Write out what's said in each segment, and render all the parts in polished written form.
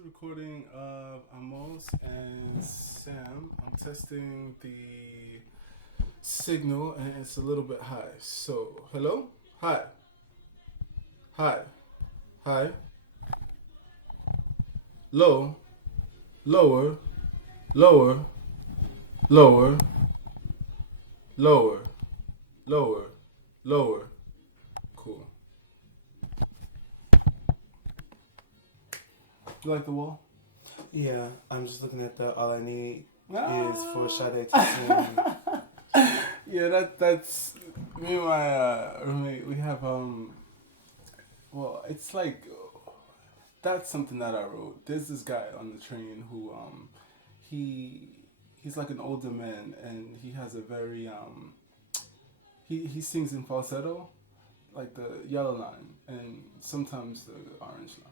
a recording of Amos and Sam. I'm testing the signal and it's a little bit high. So, hello? Hi. Hi. Hi. Low. Lower. Lower. Lower. Lower. Lower. Lower. Cool. You like the wall? Yeah, I'm just looking at the all I need is for Sade to sing. Yeah, that's me and my roommate. We have well, it's like that's something that I wrote. There's this guy on the train who he he's like an older man and he has a very he sings in falsetto, like the yellow line and sometimes the orange line.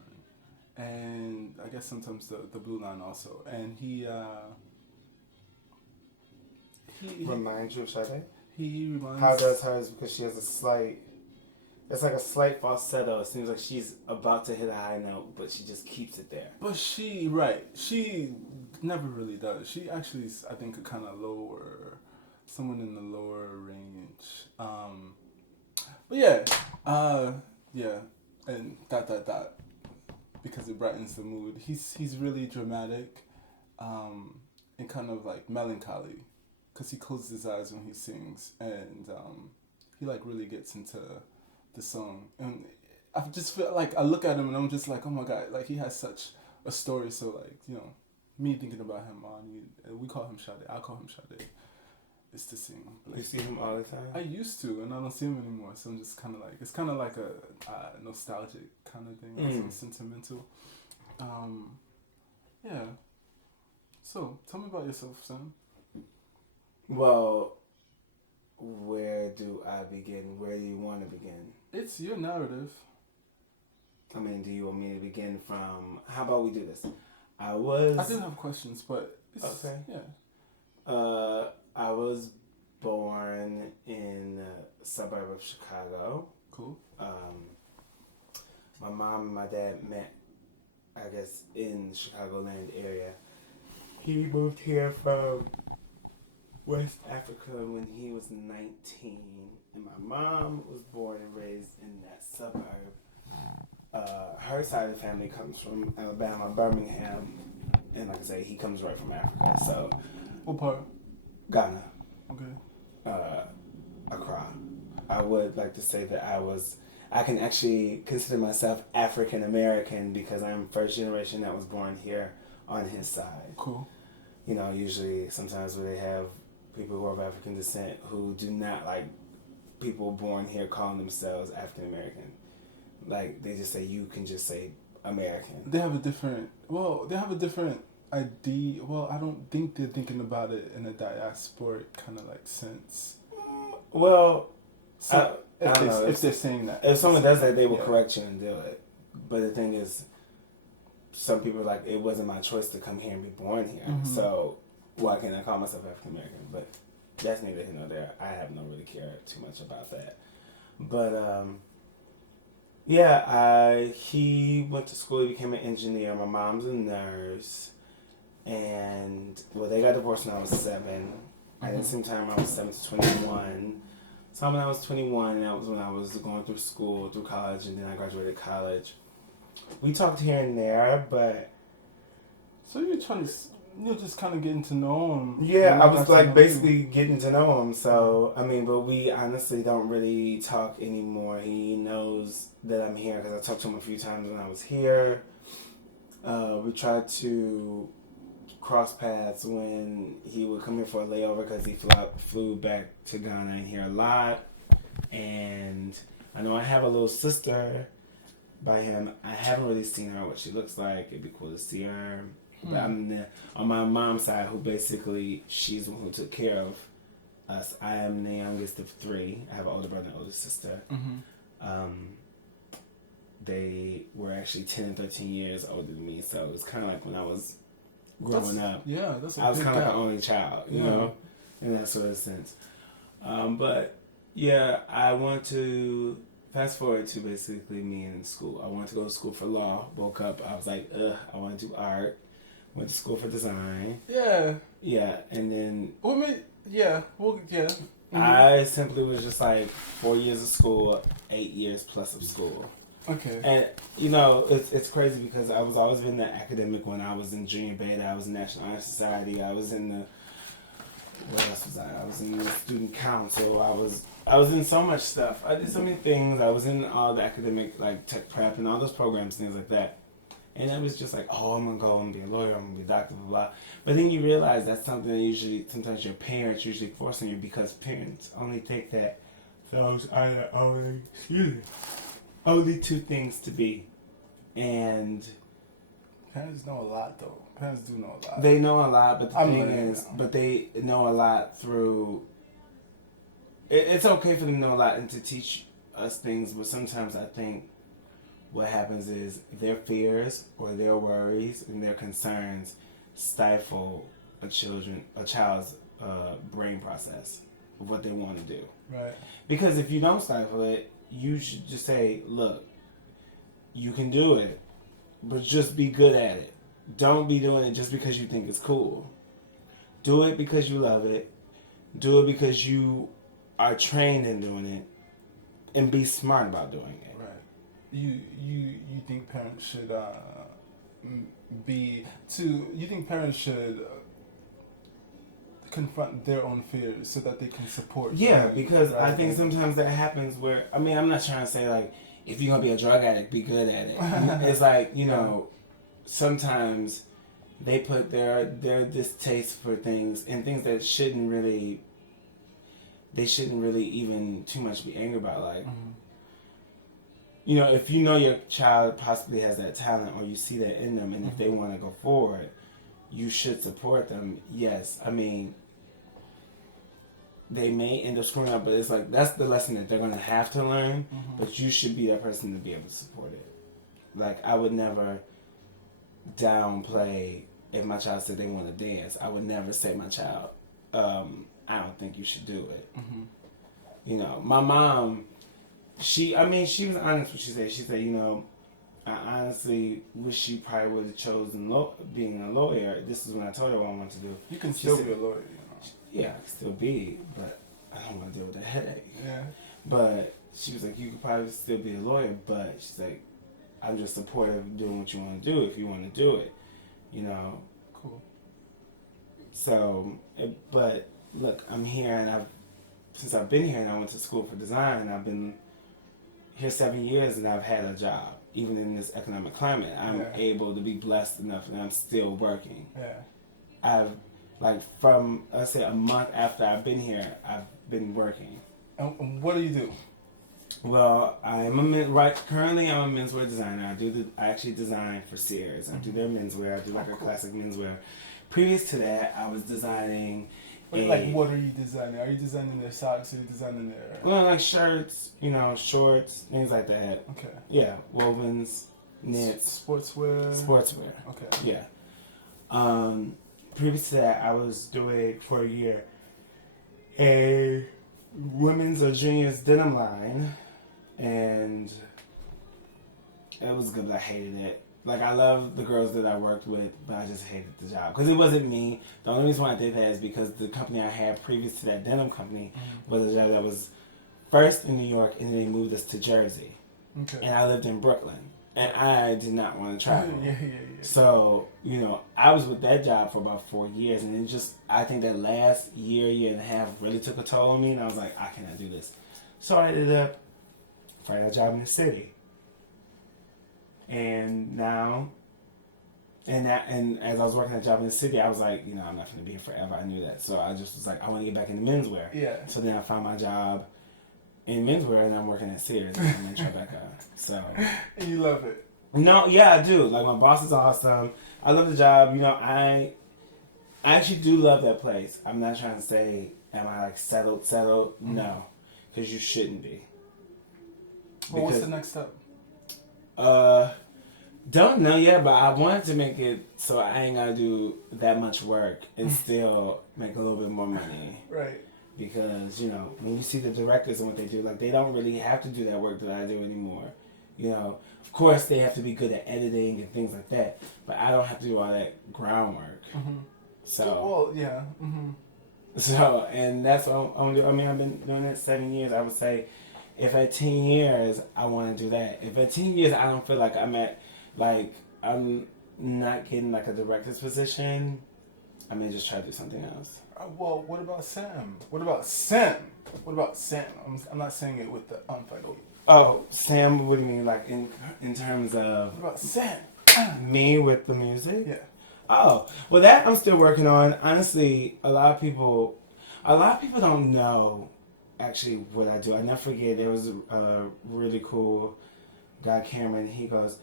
And I guess sometimes the blue line also. And he Reminds you of Sade? he reminds. How does hers? Because she has it's like a slight falsetto. It seems like she's about to hit a high note, but she just keeps it there. But she never really does. She actually is, I think, a kind of lower, someone in the lower range. But yeah, and that. Because it brightens the mood. He's really dramatic, and kind of like melancholy, because he closes his eyes when he sings, and he like really gets into the song. And I just feel like I look at him and I'm just like, oh my god, like he has such a story. So like me thinking about him we call him Sade. I call him Sade. It's to sing. Like, you see him all the time? I used to, and I don't see him anymore. So I'm just kind of like, it's kind of like a nostalgic kind of thing, something sentimental. Yeah. So tell me about yourself, Sam. Well, where do I begin? Where do you want to begin? It's your narrative. I mean, do you want me to begin from? How about we do this? I do have questions, but it's, okay. Yeah. I was born in a suburb of Chicago. Cool. My mom and my dad met, I guess, in the Chicagoland area. He moved here from West Africa when he was 19, and my mom was born and raised in that suburb. Her side of the family comes from Alabama, Birmingham, and like I say, he comes right from Africa. So, What part? Ghana. Okay. Accra. I would like to say that I can actually consider myself African American because I'm first generation that was born here on his side. Cool. Usually sometimes where they have people who are of African descent who do not like people born here calling themselves African American. Like they just say, you can just say American. They have a different idea. Well, I don't think they're thinking about it in a diasporic kind of like sense. Well, so I don't know. If they're saying that. If someone does that, they will correct you and do it. But the thing is, some people are like, it wasn't my choice to come here and be born here. Mm-hmm. So why can't I call myself African American? But that's neither here nor there. I have no really care too much about that. But he went to school. He became an engineer. My mom's a nurse. And, they got divorced when I was 7. Mm-hmm. At the same time, I was 7 to 21. So when I was 21, that was when I was going through school, through college, and then I graduated college. We talked here and there, but... So you're just kind of getting to know him. Yeah, I was like basically getting to know him. So, but we honestly don't really talk anymore. He knows that I'm here because I talked to him a few times when I was here. We tried to cross paths when he would come here for a layover because he flew back to Ghana and here a lot. And I know I have a little sister by him. I haven't really seen her, what she looks like. It'd be cool to see her. But I'm on my mom's side, who basically, she's the one who took care of us. I am the youngest of 3. I have an older brother and an older sister. Mm-hmm. They were actually 10 and 13 years older than me, so it was kind of like when I was growing up. Yeah, that's a I was big kind of like gap. an only child, you know, in that sort of sense. But yeah, I want to fast forward to basically me in school. I wanted to go to school for law. Woke up, I was like, ugh, I want to do art. Went to school for design. Yeah. Yeah, and then yeah. Well, yeah. Mm-hmm. I simply was just like 4 years of school, 8 years plus of school. Okay. And you know, it's crazy because I was always been the academic when I was in junior beta. I was in National Honor Society. I was in the what else was I? I was in the student council. I was in so much stuff. I did so many things. I was in all the academic like tech prep and all those programs, things like that. And it was just like, oh, I'm gonna go and be a lawyer. I'm gonna be a doctor, blah blah. But then you realize that's something that sometimes your parents usually force on you because parents only think that those are the only two things to be. And parents know a lot, though. Parents do know a lot. they know a lot, but the thing is, but they know a lot through. It's okay for them to know a lot and to teach us things, but sometimes I think what happens is their fears or their worries and their concerns stifle a child's brain process of what they want to do. Right. Because if you don't stifle it, you should just say, look, you can do it, but just be good at it. Don't be doing it just because you think it's cool. Do it because you love it. Do it because you are trained in doing it, and be smart about doing it. Right. You think parents should you think parents should confront their own fears so that they can support Yeah, you, because I rather think than- sometimes that happens where, I mean, I'm not trying to say like, if you're going to be a drug addict, be good at it. It's like, you know, sometimes they put their distaste for things and things that they shouldn't really even too much be angry about. Like, you know, if you know your child possibly has that talent or you see that in them, and if they want to go forward, you should support them. Yes, I mean, they may end up screwing up, but it's like that's the lesson that they're going to have to learn, but you should be that person to be able to support it. Like, I would never downplay if my child said they want to dance. I would never say, my child, I don't think you should do it. You know, my mom, she was honest when she said. She said, you know, I honestly wish she probably would have chosen being a lawyer. This is when I told her what I wanted to do. You can still be a lawyer, you know. Yeah, I can still be, but I don't want to deal with the headache. Yeah. But she was like, you could probably still be a lawyer, but she's like, I'm just supportive of doing what you want to do if you want to do it, you know. Cool. So, but look, I'm here, and since I've been here and I went to school for design, and I've been here 7 years, and I've had a job. Even in this economic climate, I'm able to be blessed enough, and I'm still working. Yeah. I've, like, from, let's say, a month after I've been here, I've been working. And what do you do? Well, currently I'm a menswear designer. I actually design for Sears. I do their menswear. I do like a classic menswear. Previous to that, I was designing. Like, what are you designing? Are you designing their socks? Are you designing their... Well, like shirts, you know, shorts, things like that. Okay. Yeah, wovens, knits. Sportswear? Sportswear. Okay. Yeah. Previous to that, I was doing, for a year, a women's or juniors denim line. And it was good, but I hated it. Like, I love the girls that I worked with, but I just hated the job. Because it wasn't me. The only reason why I did that is because the company I had previous to that denim company was a job that was first in New York, and then they moved us to Jersey. Okay. And I lived in Brooklyn. And I did not want to travel. Yeah. So, you know, I was with that job for about 4 years. And it just, I think that last year and a half really took a toll on me. And I was like, I cannot do this. So I ended up finding a job in the city. And now, and as I was working a job in the city, I was like, you know, I'm not going to be here forever. I knew that. So I just was like, I want to get back into menswear. Yeah. So then I found my job in menswear, and I'm working at Sears and I'm in Tribeca. So. And you love it? No, yeah, I do. Like, my boss is awesome. I love the job. You know, I actually do love that place. I'm not trying to say, am I like settled? No, because you shouldn't be. Well, what's the next step? Don't know yet, but I wanted to make it so I ain't gotta do that much work and still make a little bit more money. Right. because, you know, when you see the directors and what they do, like, they don't really have to do that work that I do anymore. You know, of course they have to be good at editing and things like that, but I don't have to do all that groundwork. Mm-hmm. So, well, yeah. Mm-hmm. So, and that's what I'm doing. I mean, I've been doing it 7 years. I would say, if at 10 years I want to do that. If at 10 years I don't feel like I'm at, like, I'm not getting like a director's position, I may just try to do something else. Well, what about Sam? What about Sam? What about Sam? I'm not saying it with the unfight. Oh, Sam, what do you mean, like in terms of What about Sam? me with the music? Yeah. Oh, well, that I'm still working on. Honestly, a lot of people don't know actually what I do. I never forget, there was a really cool guy, Cameron. He goes,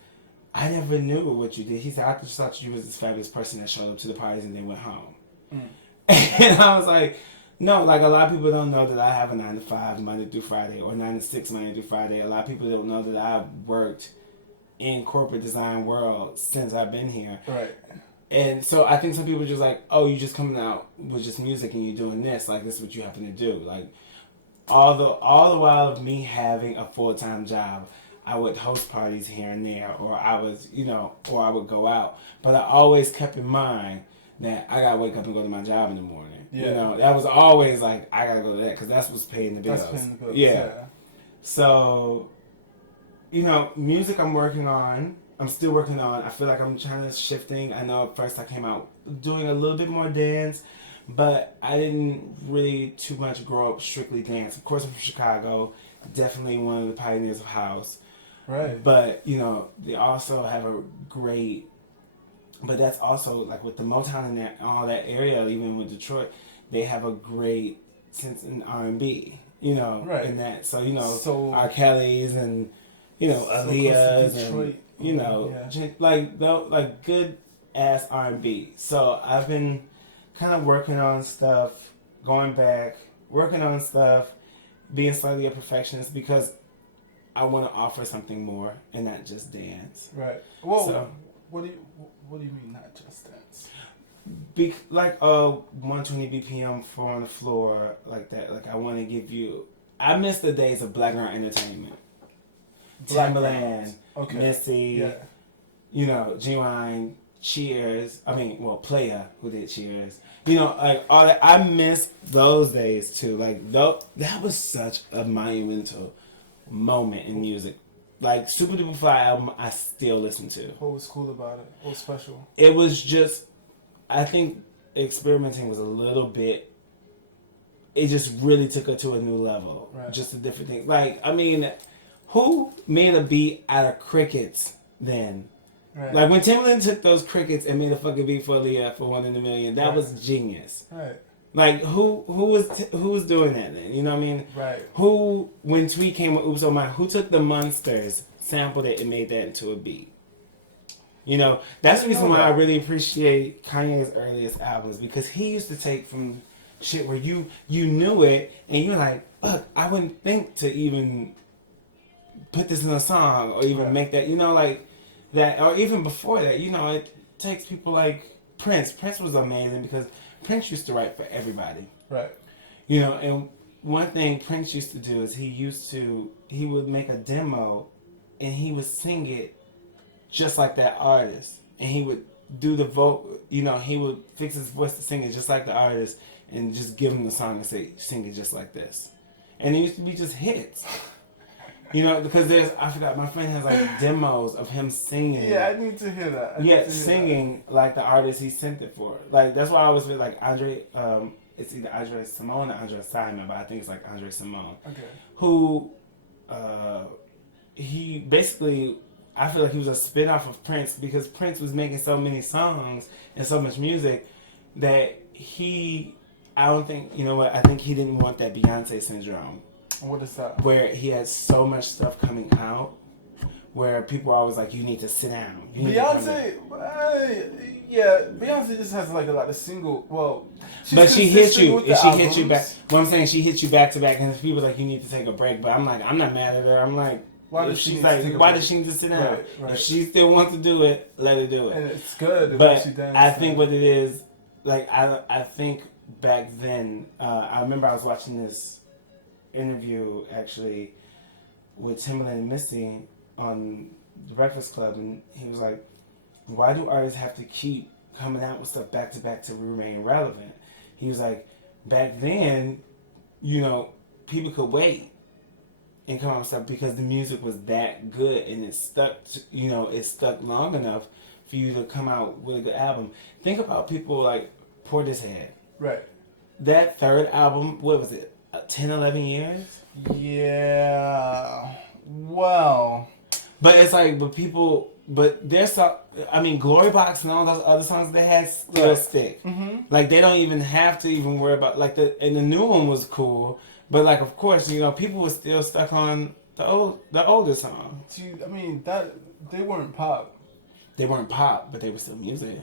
I never knew what you did. He said, I just thought you was this fabulous person that showed up to the parties and then went home. Mm. And I was like, no, like, a lot of people don't know that I have a 9 to 5 Monday through Friday, or 9 to 6 Monday through Friday. A lot of people don't know that I've worked in corporate design world since I've been here. Right. And so I think some people are just like, oh, you just coming out with just music and you doing this, like, this is what you happen to do. Like, all the while of me having a full-time job, I would host parties here and there, or I was, you know, or I would go out. But I always kept in mind that I gotta wake up and go to my job in the morning. Yeah. You know, that was always like, I gotta go to that because that's what's paying the bills. That's paying the bills. Yeah. So, you know, music I'm working on. I'm still working on. I feel like I'm trying to shifting. I know at first I came out doing a little bit more dance, but I didn't really too much grow up strictly dance. Of course, I'm from Chicago. Definitely one of the pioneers of house. Right. But, you know, they also have a great, but that's also like with the Motown and all that area, even with Detroit, they have a great sense in R&B, you know, right. in that. So, you know, R. Kelly's and, you know, Aaliyah's and, you know, yeah. like good ass R&B. So I've been kind of working on stuff, going back, working on stuff, being slightly a perfectionist because I want to offer something more and not just dance. Right. Well, so, what do you mean not just dance? Like 120 BPM, 4 on the floor, like that. Like, I want to give you. I miss the days of Black Girl Entertainment. Timbaland, okay. Missy, yeah. You know, G-Wine, Cheers. I mean, well, Playa, who did Cheers. You know, like, all that. I miss those days too. Like, that was such a monumental moment in music. Like, Super Duper Fly album, I still listen to. What was cool about it? What was special? It was just, I think experimenting was a little bit, it just really took it to a new level. Right. Just a different thing. Like, I mean, who made a beat out of crickets then? Right. Like, when Timbaland took those crickets and made a fucking beat for Aaliyah for 1 in a Million, that was genius. Right. Like, who was doing that then? You know what I mean? Right. Who, when Tweet came with Oops Oh My, who took the Monsters, sampled it, and made that into a beat? You know, that's the reason why I really appreciate Kanye's earliest albums, because he used to take from shit where you knew it, and you're like, look, I wouldn't think to even put this in a song, or even make that, you know, like that, or even before that, you know, it takes people like Prince. Prince was amazing because Prince used to write for everybody. Right. You know, and one thing Prince used to do is he would make a demo and he would sing it just like that artist. And he would do the vote, you know, he would fix his voice to sing it just like the artist and just give him the song and say, sing it just like this. And it used to be just hits. You know, because I forgot, my friend has like demos of him singing. Yeah, I need to hear that. Singing like the artist he sent it for. Like, that's why I always feel like Andre, it's either Andre Simone or Andre Simon, but I think it's like Andre Simone. Okay. Who, he basically, I feel like he was a spin-off of Prince because Prince was making so many songs and so much music that I don't think, you know what, I think he didn't want that Beyonce syndrome. What is that? Where he had so much stuff coming out, where people are always like, "You need to sit down." Beyonce, Beyonce just has like a lot of single. Well, but she hit you. If she hit you back, what I'm saying, she hit you back to back, and people like, "You need to take a break." But I'm like, I'm not mad at her. I'm like, why does she need to sit down? Right. If she still wants to do it, let her do it. And it's good. But I think what it is, like, I think back then, I remember I was watching this interview actually with Timbaland and Missy on the Breakfast Club, and he was like, "Why do artists have to keep coming out with stuff back to back to remain relevant?" He was like, "Back then, you know, people could wait and come out with stuff because the music was that good and it stuck. It stuck long enough for you to come out with a good album. Think about people like Portishead. Right. That third album, what was it? 10, 11 years? Yeah. Well. But it's like, but there's some, I mean, Glory Box and all those other songs they had still stick. Mm-hmm. Like, they don't even have to even worry about, like, and the new one was cool, but, like, of course, people were still stuck on the older song. I mean, that, they weren't pop. They weren't pop, but they were still music.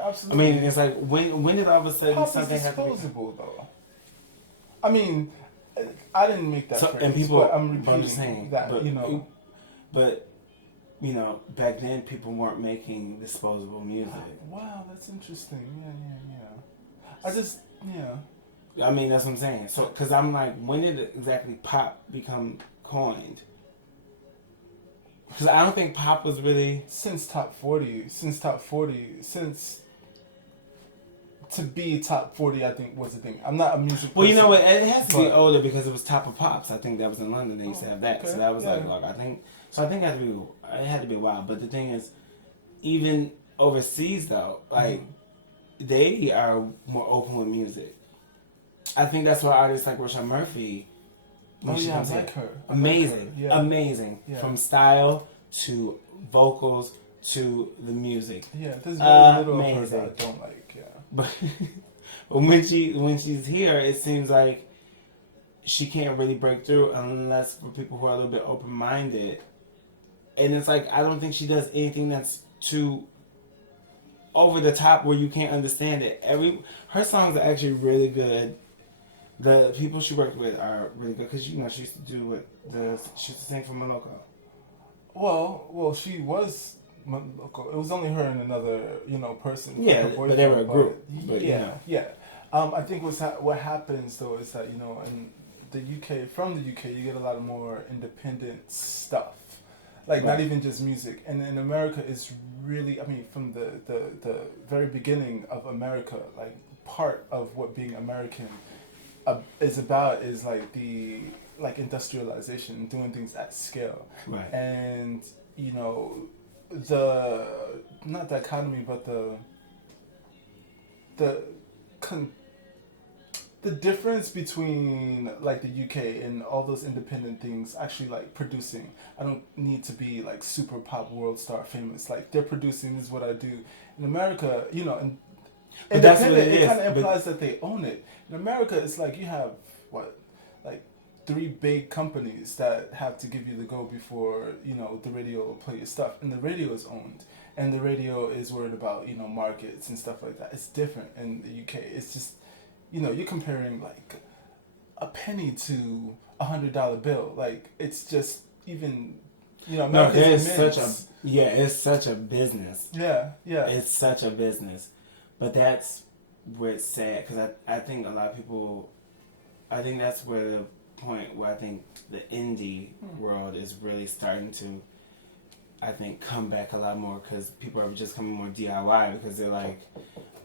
Absolutely. I mean, it's like, when did all of a sudden pop something is have to be... disposable, though. I mean, I didn't make that phrase, and people, but I'm repeating just saying, that, But, back then people weren't making disposable music. Wow, that's interesting. Yeah. I mean, that's what I'm saying. So, because I'm like, when did exactly pop become coined? Because I don't think pop was really... Since to be top 40, I think, was the thing. I'm not a music person. Well, you know what? It has to be older because it was Top of Pops. I think that was in London. They used to have that. Okay. So that was I think it had to be wild. But the thing is, even overseas though, like they are more open with music. I think that's why artists like Rochelle Murphy. I like her. Amazing. Yeah. From style to vocals to the music. Yeah, there's very little of her that I don't like. Yeah. But when she's here, it seems like she can't really break through unless for people who are a little bit open minded. And it's like I don't think she does anything that's too over the top where you can't understand it. Her songs are actually really good. The people she worked with are really good because she used to do she used to sing for Moloko. Well, she was. It was only her and another, person. Yeah, but they were a group. Yeah. I think what happens though is that in the UK, from the UK, you get a lot more independent stuff, like not even just music. And in America, it's really, I mean, from the very beginning of America, like part of what being American is about is like the industrialization, doing things at scale, right? And not the economy, but the difference between like the UK and all those independent things actually like producing. I don't need to be like super pop world star famous. Like they're producing, this is what I do. In America, and independent, it kind of implies that they own it. In America, it's like you have like 3 big companies that have to give you the go before the radio will play your stuff, and the radio is owned, and the radio is worried about markets and stuff like that. It's different in the UK. It's just you're comparing like a penny to $100 bill. Like it's just even it's such a business. Yeah. It's such a business, but that's where it's sad because I think a lot of people. I think that's where the point where I think the indie world is really starting to, I think, come back a lot more because people are just coming more DIY because they're like,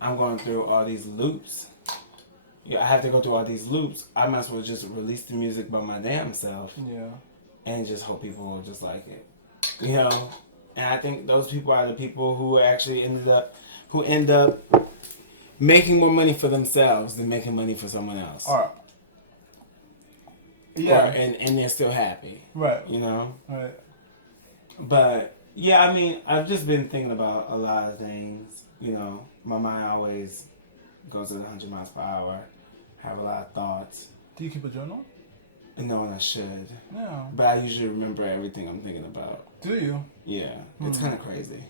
I'm going through all these loops. I have to go through all these loops. I might as well just release the music by my damn self. Yeah. And just hope people will just like it. And I think those people are the people who actually end up making more money for themselves than making money for someone else. All right. Yeah. And they're still happy. Right. Right. But, yeah, I mean, I've just been thinking about a lot of things. My mind always goes at 100 miles per hour. I have a lot of thoughts. Do you keep a journal? No, and I should. Yeah. But I usually remember everything I'm thinking about. Do you? Yeah. It's kind of crazy.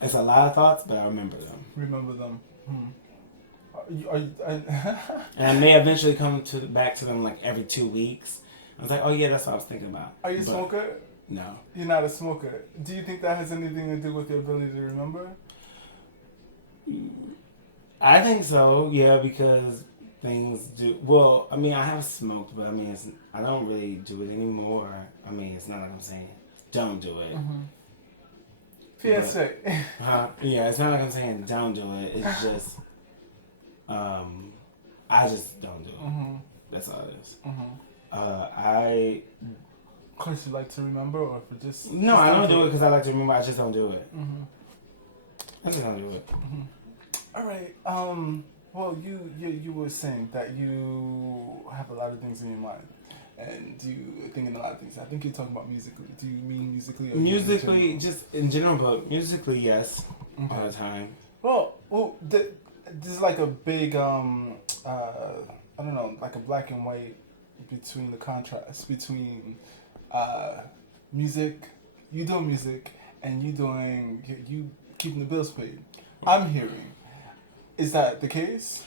It's a lot of thoughts, but I remember them. And I may eventually come back to them like every 2 weeks. I was like, oh yeah, that's what I was thinking about. Are you a smoker? No. You're not a smoker. Do you think that has anything to do with your ability to remember? I think so, yeah, because things do. Well, I mean, I have smoked, but I mean, I don't really do it anymore. I mean, it's not like I'm saying don't do it. PSA. Yeah, it's not like I'm saying don't do it. It's just, I just don't do it. That's all it is. Of course, you like to remember, or for just No, just I don't do it because I like to remember. I just don't do it. I just don't do it. All right. Well, you were saying that you have a lot of things in your mind, and you thinking a lot of things. I think you're talking about musically. Do you mean musically? Or Musically, just in general, but musically, yes, all the time. Well, there's like a big I don't know, like a black and white between the contrast between music, you doing music, and you keeping the bills paid. I'm hearing. Is that the case?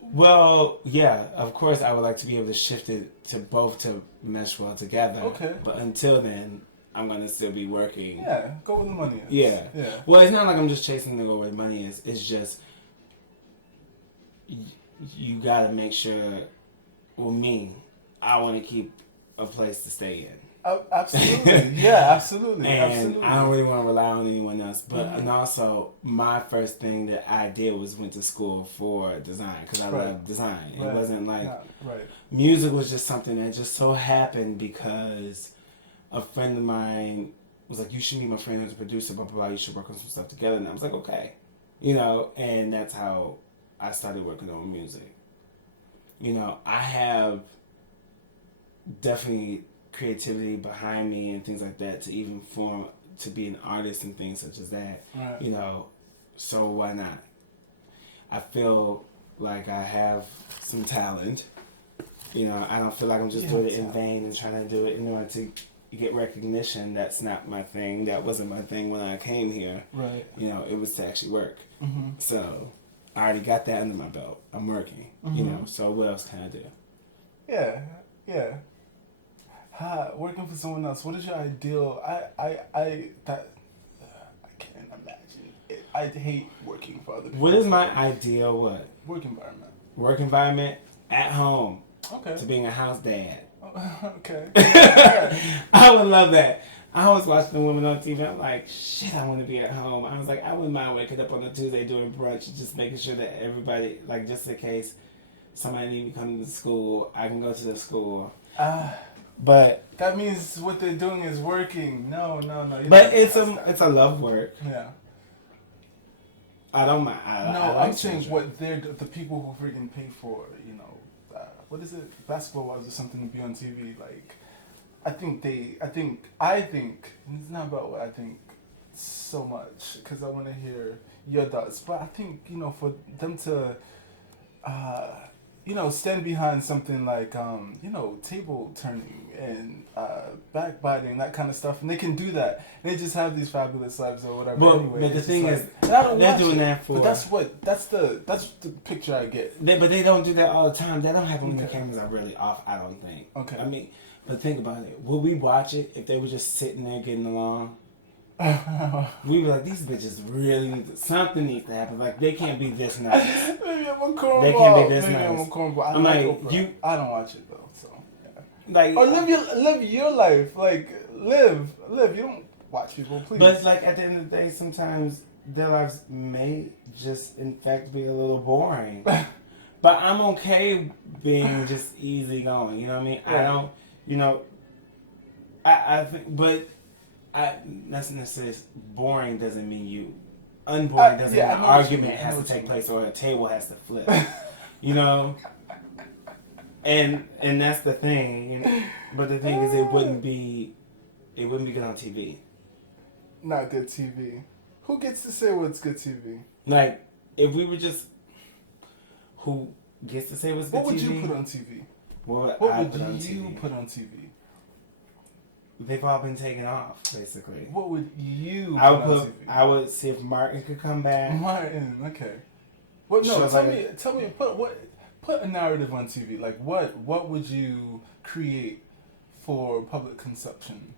Well, yeah, of course, I would like to be able to shift it to both to mesh well together. Okay. But until then, I'm gonna still be working. Yeah, go where the money is. Yeah. Yeah. Well, it's not like I'm just chasing to go where the money is. It's just you gotta make sure. Well, me, I want to keep a place to stay in. Absolutely. Yeah, absolutely. And absolutely. I don't really want to rely on anyone else. But and also, my first thing that I did was went to school for design because I love design. It wasn't like music was just something that just so happened because a friend of mine was like, "You should meet my friend who's a producer, blah blah blah. You should work on some stuff together." And I was like, "Okay," and that's how I started working on music. I have definitely creativity behind me and things like that to even form to be an artist and things such as that. Right. So why not? I feel like I have some talent. I don't feel like I'm just doing it in vain and trying to do it in order to get recognition. That's not my thing. That wasn't my thing when I came here. Right. It was to actually work. So I already got that under my belt. I'm working. So what else can I do? Yeah. Working for someone else. What is your ideal? I can't imagine. I hate working for other people. What is my ideal? What work environment? Work environment at home. Okay. To being a house dad. Okay. I would love that. I always watch the women on TV. I'm like, shit, I want to be at home. I was like, I wouldn't mind waking up on a Tuesday doing brunch and just making sure that everybody, like, just in case somebody need me coming to school, I can go to the school. But that means what they're doing is working. No. But it's a love work. Yeah. I don't mind. I'm saying what the people who freaking pay for, what is it? Basketball Wives or something to be on TV. Like, I think it's not about what I think so much because I want to hear your thoughts. But I think for them to stand behind something like, table turning and backbiting, that kind of stuff. And they can do that. They just have these fabulous lives or whatever. But, anyway, but the thing is, they're doing that for... But that's the picture I get. But they don't do that all the time. That don't happen when the cameras are really off, I don't think. Okay. I mean, but think about it. Would we watch it if they were just sitting there getting along? We were like, these bitches really something needs to happen. Like, they can't be this nice. Maybe I'm a cornball. They can't be this nice. I'm a cornball. I'm like, I don't watch it though, so yeah. Like, or live your life. Like live. You don't watch people, please. But it's like at the end of the day, sometimes their lives may just in fact be a little boring. But I'm okay being just easy going. You know what I mean? Right. I don't. I think, but. That's necessarily boring doesn't mean you. Unboring doesn't mean an argument has to take place or a table has to flip. And that's the thing. But the thing is, it wouldn't be good on TV. Not good TV. Who gets to say what's good TV? Like, if we were just, who gets to say what's good TV? What would you put on TV? What would you put on TV? They've all been taken off, basically. What would you I would see if Martin could come back. Martin, okay. What? No, tell me. Put a narrative on TV. Like, what would you create for public consumption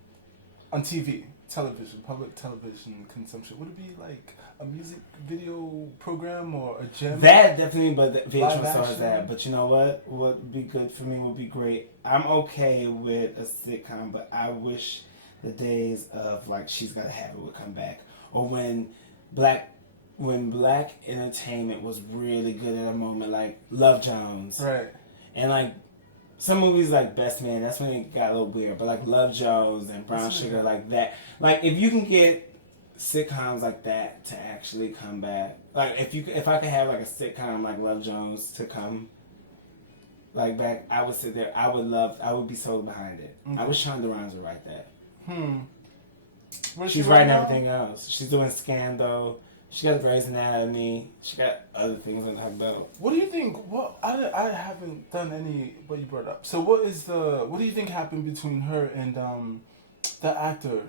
on TV? television, public television consumption, would it be like a music video program or a gym? That definitely, but the VH1 Live stars action? that. But you know what? What would be good for me would be great. I'm okay with a sitcom, but I wish the days of like She's Gotta Have It would come back, or black when black entertainment was really good at a moment, like Love Jones, Right. and like some movies like Best Man. That's when it got a little weird, but like Love Jones and Brown Sugar, like that. Like if you can get sitcoms like that to actually come back, like if I could have like a sitcom like Love Jones to come like back, I would sit there. I would be so behind it. Okay. I wish Shonda Rhimes would write that. Where's She's she writing right now? everything else. She's doing Scandal. She got Grey's Anatomy. She got other things on her belt. What do you think? What I haven't done any. What you brought up. So what do you think happened between her and the actor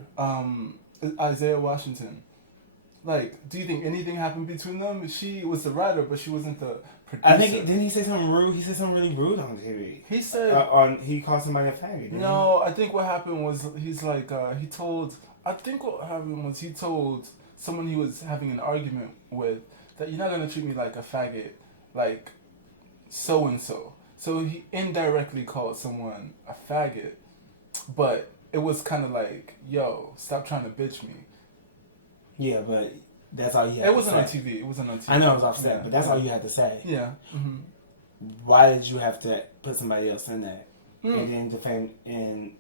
Isaiah Washington? Like, do you think anything happened between them? She was the writer, but she wasn't the producer. I think didn't he say something rude? He said something really rude on TV. He said He called somebody a faggot. no. I think what happened was he's like he told. I think what happened was he told someone he was having an argument with that you're not gonna treat me like a faggot, like so and so. So he indirectly called someone a faggot, but it was kind of like, yo, stop trying to bitch me. Yeah, but that's all you had It to wasn't say. on TV. It wasn't on TV. I know it was offset, Yeah, but that's yeah. all you had to say. Yeah. Mm-hmm. Why did you have to put somebody else in that? Mm. And then defame and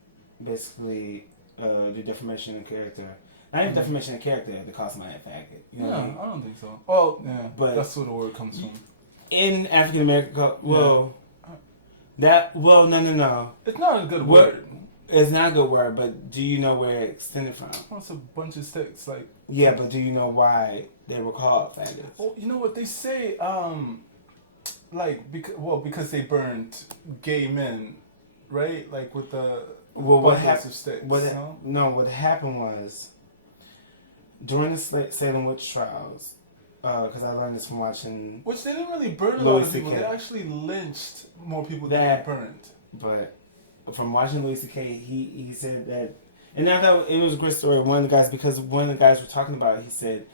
basically do defamation of character. Not even defamation of character to call somebody a faggot. You know No, what I mean? I don't think so. Well, yeah, But- that's where the word comes from. In African American, no. It's not a good What- word. It's not a good word, but do you know where it extended from? Well, it's a bunch of sticks. Like, Yeah, but do you know why they were called faggots? well, you know what they say? Like because they burned gay men, right? Like with the Well, what bundles happened? of sticks. What no? what happened was during the Salem witch trials, because I learned this from watching. Which they didn't really burn a Louis lot of people. C.K. They actually lynched more people than That- they burned. But from watching Louis C.K., he said that, and I thought it was a great story. One of the guys, because one of the guys were talking about it, he said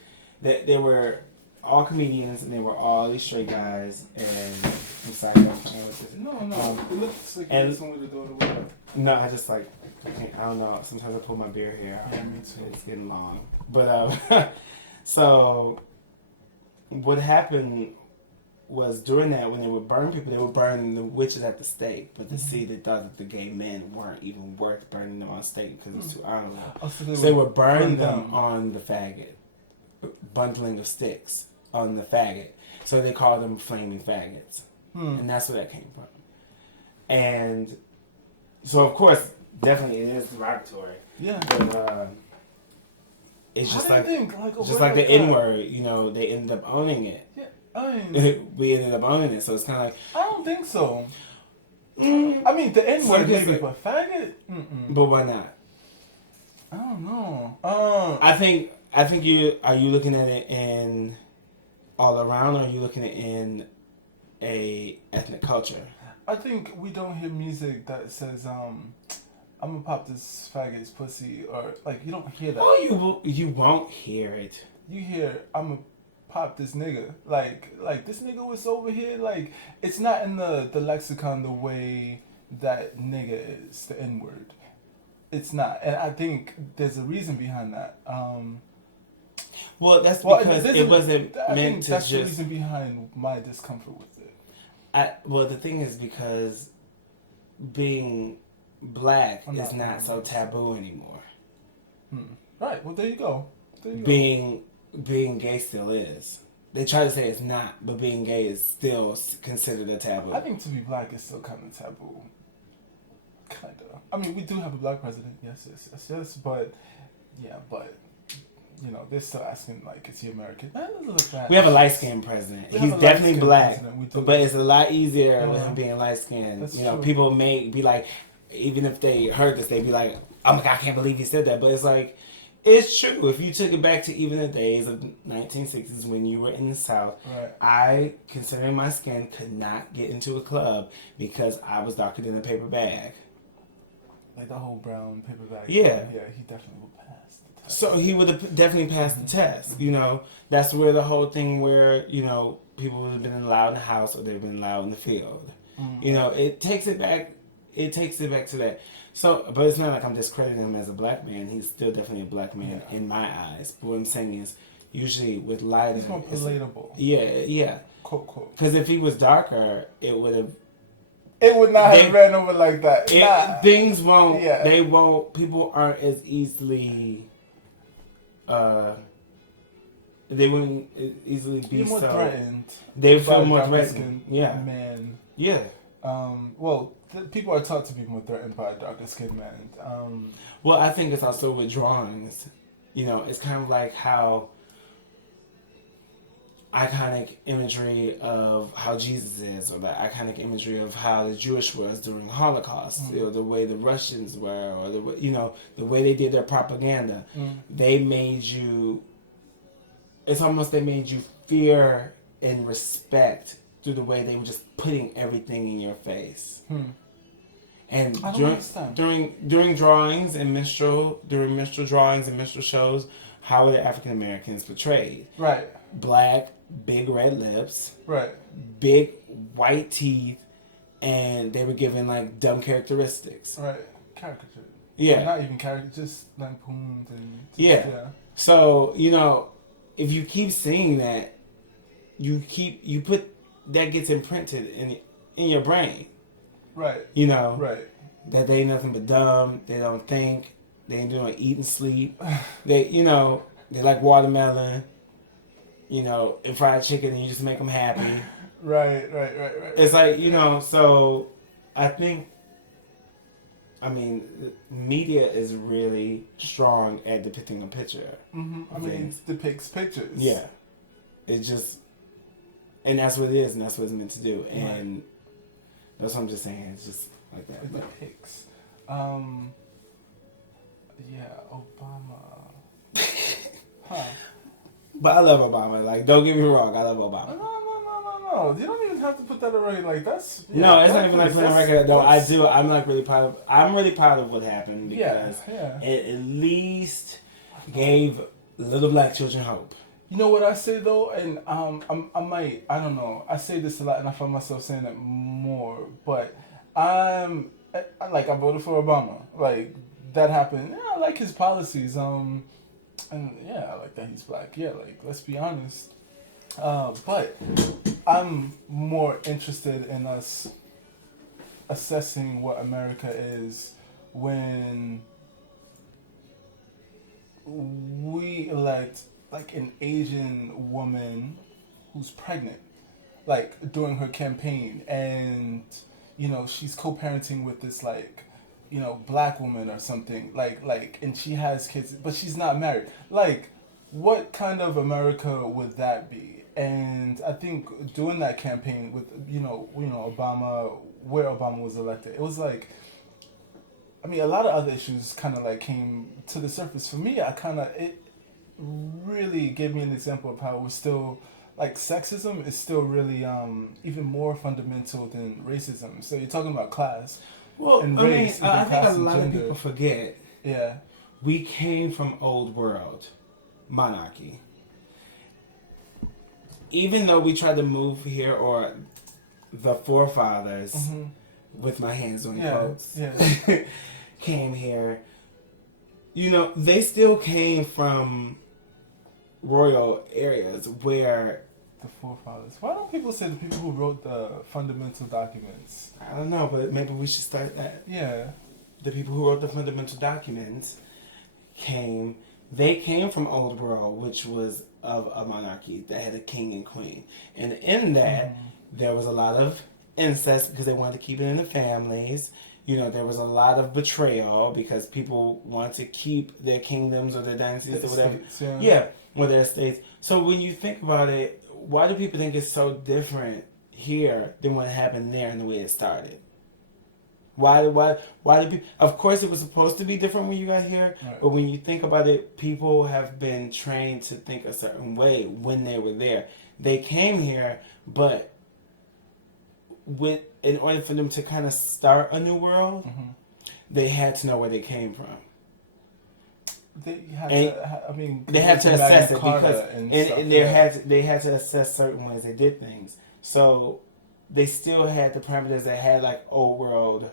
that they were all comedians and they were all these straight guys. And I'm sorry, I'm trying with this. No. It looks like and- it's only to do it with. No, I just like I don't know. Sometimes I pull my beard hair. Yeah, me too. It's getting long. But so what happened was during that when they would burn people, they would burn the witches at the stake. But the city they thought that the gay men weren't even worth burning them on stake because it's too honorable. Oh, So they would burn them on the faggot, bundling of sticks on the faggot. So they called them flaming faggots, and that's where that came from. And so, of course, definitely it is derogatory. Yeah. But it's How just do you like think? Like, a just word like the that- N word. You know, they ended up owning it. Yeah. I mean, We ended up owning it, so it's kind of like. I don't think so. I mean, the N Some word people- maybe, but faggot? But why not? I don't know. I think you are you looking at it in all around, or are you looking at it in a ethnic culture? I think we don't hear music that says, I'm gonna pop this faggot's pussy, or, like, you don't hear that. Oh, you won't hear it. You hear, I'm gonna pop this nigga. Like, this nigga was over here, like, it's not in the lexicon the way that nigga is, the N-word. It's not. And I think there's a reason behind that. Well, that's because this it is- wasn't I think meant to that's the just. reason behind my discomfort with it. Well, the thing is because being black I'm is not- not so taboo anymore. Right. Well, there you go. There you go. Being gay still is. They try to say it's not, but being gay is still considered a taboo. I think to be black is still kind of taboo. Kind of. I mean, we do have a black president. Yes. But, yeah, but, you know, they're still asking, like, is he American? We have a light-skinned president. We have He's a definitely light-skinned black, president. We do. but it's a lot easier with Yeah. him being light-skinned. That's You know, true. people may be like, even if they heard this, they'd be like, "Oh my God, I can't believe he said that." But it's like, it's true. If you took it back to even the days of 1960s when you were in the South, Right. I, considering my skin, could not get into a club because I was darker than a paper bag. Like the whole brown paper bag. Yeah. Yeah, he definitely will pass the test. So he would have definitely passed the test. You know, that's where the whole thing where, you know, people would have been allowed in the house or they've been allowed in the field. Mm-hmm. You know, it takes it back. It takes it back to that. So, but it's not like I'm discrediting him as a black man. He's still definitely a black man in my eyes. But what I'm saying is, usually with light, he's more relatable. Yeah. Quote. Because if he was darker, it would have. It would not have ran over like that. Things won't. Yeah. They won't. People aren't as easily. They wouldn't easily be more threatened. They feel more threatened. Yeah. Man. Yeah. People are taught to be more threatened by a darker skinned man. Well, I think it's also with drawings. You know, it's kind of like how iconic imagery of how Jesus is, or the iconic imagery of how the Jewish was during Holocaust, you know, the way the Russians were, or the way, you know, the way they did their propaganda. They made you. It's almost they made you fear and respect through the way they were just putting everything in your face. And during drawings and minstrel drawings and minstrel shows, how were the African Americans portrayed? Right. Black, big red lips. Right. Big white teeth, and they were given like dumb characteristics. Right. Caricature. Yeah. Well, not even caricature, just lampoons and. Yeah. So, you know, if you keep seeing that, you put that gets imprinted in your brain. Right. You know. Right. That they ain't nothing but dumb. They don't think. They ain't doing eat and sleep. They, you know, they like watermelon. You know, and fried chicken, and you just make them happy. Right. It's like, you know, so I think. I mean, media is really strong at depicting a picture. Mm-hmm. I mean, it depicts pictures. Yeah. It's just, and that's what it is, and that's what it's meant to do. And that's what I'm just saying. It's just like that. It depicts. Yeah, Obama. Huh. But I love Obama. Like, don't get me wrong. I love Obama. No. You don't even have to put that already. Like, that's... Yeah, no, it's not even like putting on record. No, I do. I'm like really proud of... I'm really proud of what happened because it at least gave little black children hope. You know what I say, though? And I might... I don't know. I say this a lot, and I find myself saying it more. But I voted for Obama. Like, that happened. Yeah, I like his policies. And yeah, I like that he's black. Yeah, like, let's be honest. But I'm more interested in us assessing what America is when we elect like an Asian woman who's pregnant, like during her campaign, and you know she's co-parenting with this like, you know, black woman or something like, and she has kids, but she's not married. Like, what kind of America would that be? And I think doing that campaign with you know Obama, where Obama was elected, it was like, I mean, a lot of other issues kind of like came to the surface for me. It really gave me an example of how we're still like sexism is still really even more fundamental than racism. So you're talking about class. Well, and race, I think a lot of people forget. Yeah, we came from old world monarchy. Even though we tried to move here, or the forefathers, with my hands on the quotes, came here, you know, they still came from royal areas where... The forefathers. Why don't people say the people who wrote the fundamental documents? I don't know, but maybe we should start that. Yeah. The people who wrote the fundamental documents came from old world, which was of a monarchy that had a king and queen. And in that, there was a lot of incest because they wanted to keep it in the families. You know, there was a lot of betrayal because people wanted to keep their kingdoms or their dynasties or whatever. States, or their estates. So when you think about it, why do people think it's so different here than what happened there and the way it started? Why do people... Of course, it was supposed to be different when you got here, but when you think about it, people have been trained to think a certain way when they were there. They came here, but in order for them to kind of start a new world, they had to know where they came from. They had And to. I mean, they had to assess it because and they had to assess certain ways they did things. So they still had the parameters that had like old world.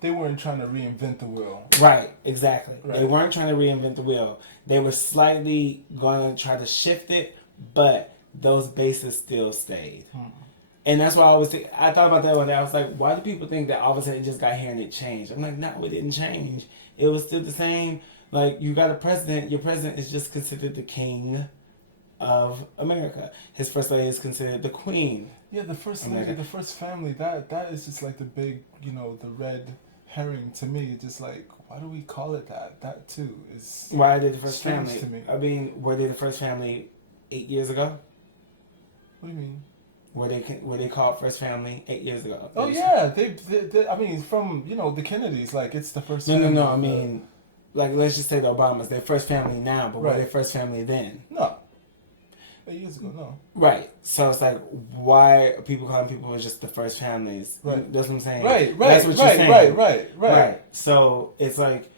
They weren't trying to reinvent the wheel. Right, exactly. Right. They weren't trying to reinvent the wheel. They were slightly going to try to shift it, but those bases still stayed. And that's why I thought about that one day. I was like, why do people think that all of a sudden it just got here and it changed? I'm like, no, it didn't change. It was still the same. Like, you got a president. Your president is just considered the king of America. His first lady is considered the queen. Yeah, the first lady, the first family. That is just like the big, the red herring to me. Just like, why do we call it that? That too is. Why did the first family? To me. I mean, were they the first family 8 years ago? What do you mean? Were they called first family 8 years ago? Oh yeah, they I mean, from the Kennedys, like it's the first. No. I mean, like let's just say the Obamas, they're first family now, but right. were they first family then? No. 8 years ago, no. Right. So it's like, why are people calling people just the first families? Right. That's what I'm saying. Right. That's what you're saying. Right. So it's like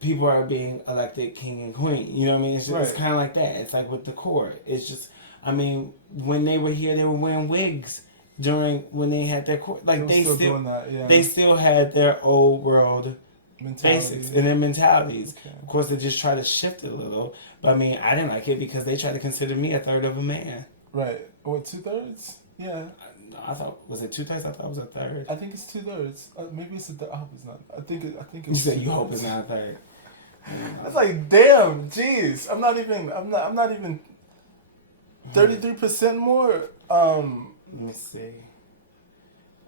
people are being elected king and queen. You know what I mean? It's, it's kind of like that. It's like with the court. It's just, I mean, when they were here, they were wearing wigs when they had their court. Like they still doing that, yeah. They still had their old world mentality. Basics and their mentalities. Okay. Of course, they just try to shift it a little. But I mean, I didn't like it because they tried to consider me a third of a man. Right. What, 2/3? Yeah. I thought, was it 2/3? I thought it was a third. I think it's 2/3. Maybe it's a third. I hope it's not. I think it's. You said you hope it's not a third. I was like, damn, jeez. I'm not even 33% more. Let me see.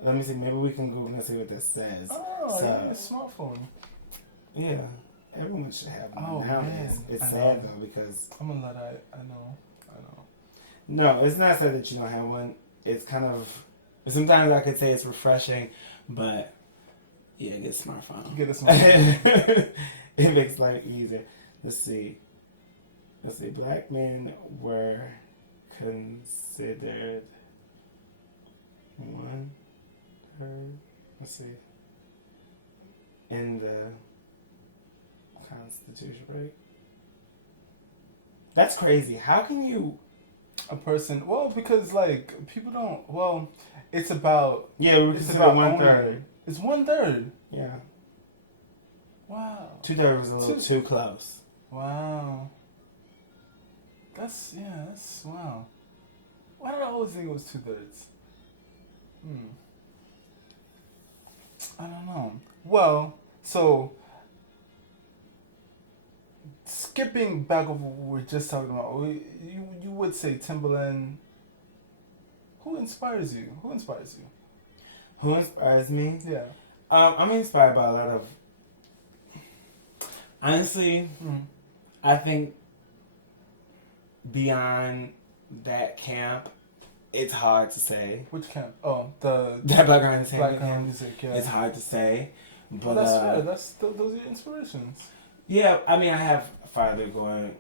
Maybe we can Google and see what this says. Oh, so, yeah, smartphone. Yeah. Everyone should have one. Oh, man. It's sad though because I'm gonna let I know. No, it's not sad that you don't have one. It's kind of, sometimes I could say it's refreshing, but yeah, get a smartphone. Get a smartphone. It makes life easier. Let's see. Black men were considered one third. Let's see. In the Constitution, right? That's crazy. How can you? A person, well, because like people don't. Well, it's about. Yeah, it's about 1/3. It's 1/3. Yeah. Wow. 2/3 was a little too close. Wow. That's wow. Why did I always think it was 2/3? I don't know. Well, so skipping back over what we were just talking about, you would say Timbaland. Who inspires you? Who inspires me? Yeah. I'm inspired by a lot of. Honestly, I think beyond that camp, it's hard to say. Which camp? Oh, that background music. Yeah. It's hard to say, but that's fair. Those are your inspirations. Yeah, I mean, I have farther going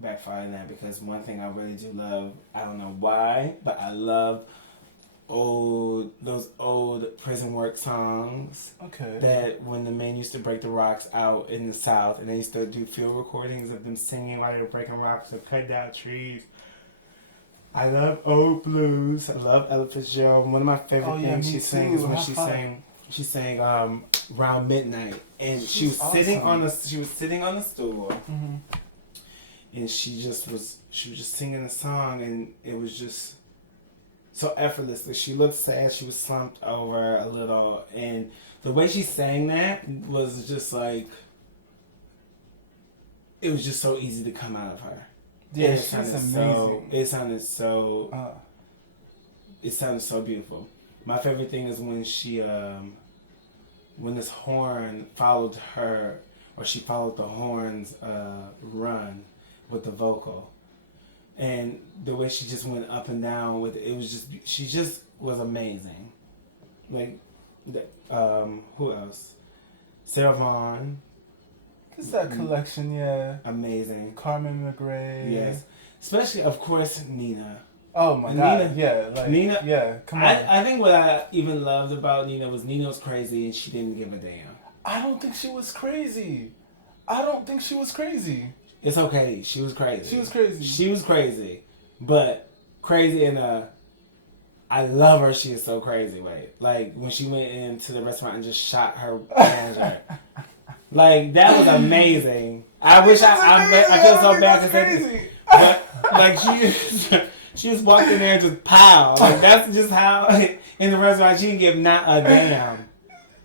back farther than that because one thing I really do love, I don't know why, but I love those old prison work songs. Okay. That when the men used to break the rocks out in the South and they used to do field recordings of them singing while they were breaking rocks or cutting down trees. I love old blues. I love Ella Fitzgerald. One of my favorite things she sang is when she sang Round Midnight, and she was awesome. sitting on the stool, and she was just singing a song, and it was just so effortlessly. She looked sad. She was slumped over a little, and the way she sang that was just like it was just so easy to come out of her. Yeah, she's amazing. It sounded so beautiful. My favorite thing is when she when this horn followed her, or she followed the horn's run with the vocal, and the way she just went up and down with it, she just was amazing. Like, who else? Sarah Vaughan. It's that collection, yeah. Amazing. Carmen McRae. Yes. Especially, of course, Nina. Oh my God. Nina, yeah, come on. I think what I even loved about Nina was crazy and she didn't give a damn. I don't think she was crazy. It's okay. She was crazy. She was crazy. She was crazy. But crazy in a, I love her, she is so crazy way. Like, when she went into the restaurant and just shot her manager. Like, that was amazing. I wish I feel so bad to say, but like she just walked in there and just pow. Like, that's just how in the restaurant she didn't give not a damn.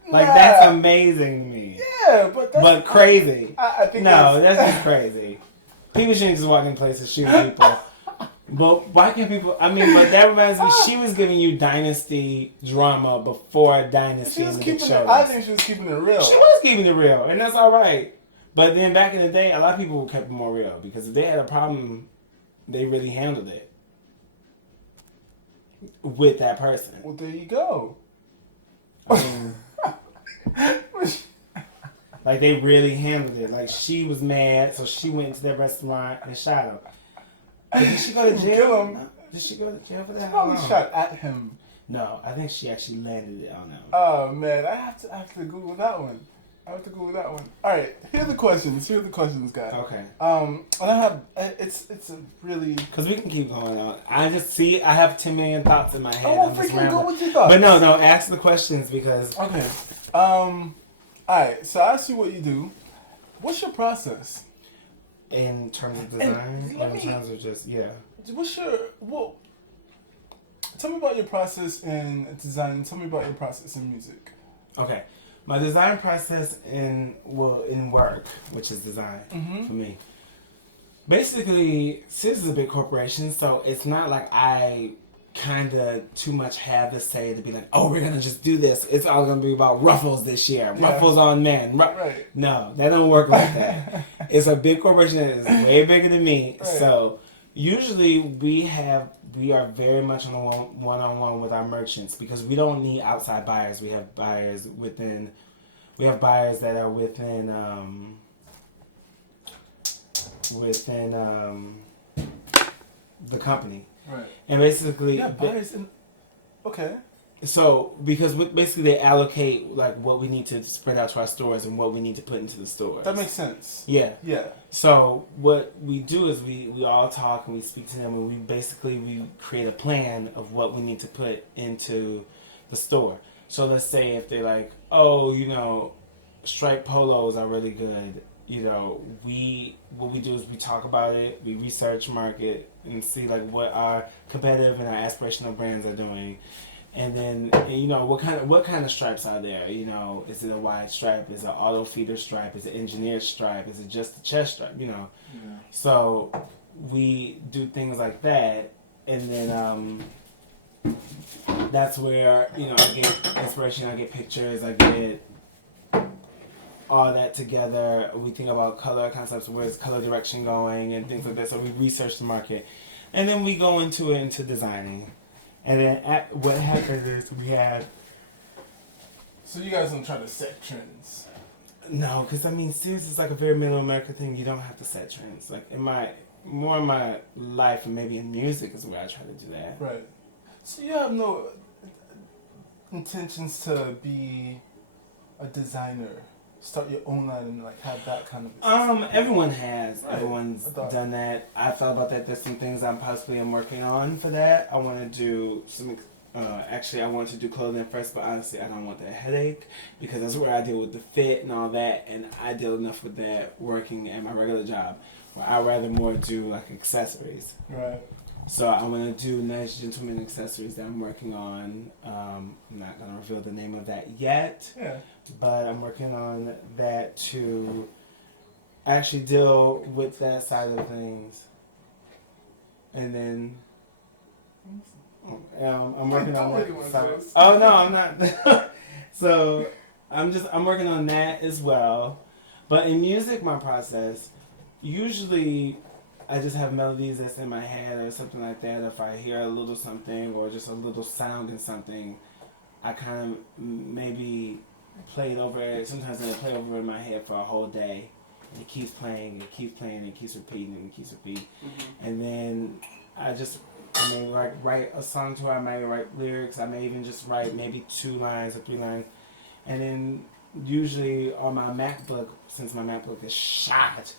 Like, that's amazing to me. Yeah, but crazy. I think that's just crazy. People shouldn't just walk in places shoot people. But why can't people? I mean, but that reminds me, she was giving you Dynasty drama before Dynasty. She was keeping it. I think she was keeping it real. She was keeping it real, and that's all right. But then back in the day, a lot of people kept it more real because if they had a problem, they really handled it with that person. Well, there you go. I mean, like, they really handled it. Like, she was mad, so she went into that restaurant and shot him. But did she go to jail? No. Did she go to jail for that? She probably shot at him. No, I think she actually landed it on him. Oh man, I have to Google that one. All right, here are the questions. Guys. Okay. And I have it's a really, because we can keep going on. I have 10 million thoughts in my head. Oh, freaking go with your thoughts. But no, ask the questions because. Okay. All right. So I see what you do. What's your process? In terms of design, or in terms of just Tell me about your process in design. Tell me about your process in music. Okay, my design process in work, which is design for me. Basically, Sis is a big corporation, so it's not like I kind of too much have to say to be like, oh, we're gonna just do this. It's all gonna be about ruffles this year. Yeah. Ruffles on men. Right. No, that don't work like that. It's a big corporation that is way bigger than me. Right. So usually we are very much on a one-on-one with our merchants because we don't need outside buyers. We have buyers that are within the company. Right. And basically, okay. So because basically they allocate like what we need to spread out to our stores and what we need to put into the stores. That makes sense. Yeah. Yeah. So what we do is we all talk and we speak to them and we create a plan of what we need to put into the store. So let's say if they're like, oh, striped polos are really good. What we do is we talk about it, we research market and see like what our competitive and our aspirational brands are doing. And then, what kind of stripes are there? Is it a wide stripe? Is it an auto feeder stripe? Is it engineered stripe? Is it just a chest stripe? Yeah. So we do things like that. And then that's where, I get inspiration, I get pictures, I get all that together. We think about color concepts, where's color direction going and things like that. So we research the market. And then we go into designing. And then what happens is we have... So you guys don't try to set trends? No, because since it's like a very middle America thing, you don't have to set trends. Like in my life and maybe in music is where I try to do that. Right. So you have no intentions to be a designer? Start your own line and like have that kind of... Everyone has. Right. Everyone's done that. I thought about that. There's some things I'm working on for that. I want to do some... actually, I want to do clothing first, but honestly, I don't want that headache because that's where I deal with the fit and all that, and I deal enough with that working at my regular job, where I'd rather more do like accessories. Right. So I want to do nice gentleman accessories that I'm working on. I'm not going to reveal the name of that yet. Yeah. But I'm working on that to actually deal with that side of things. And then I'm working on that. Oh no, I'm not. So I'm working on that as well. But in music, my process, usually I just have melodies that's in my head or something like that. If I hear a little something or just a little sound in something, I kind of maybe play it over. Sometimes I play over in my head for a whole day. And it keeps playing, it keeps playing, it keeps repeating, and it keeps repeating. Mm-hmm. And then I may write a song to it. I may write lyrics. I may even just write maybe 2 lines or 3 lines. And then usually on my MacBook, since my MacBook is shot,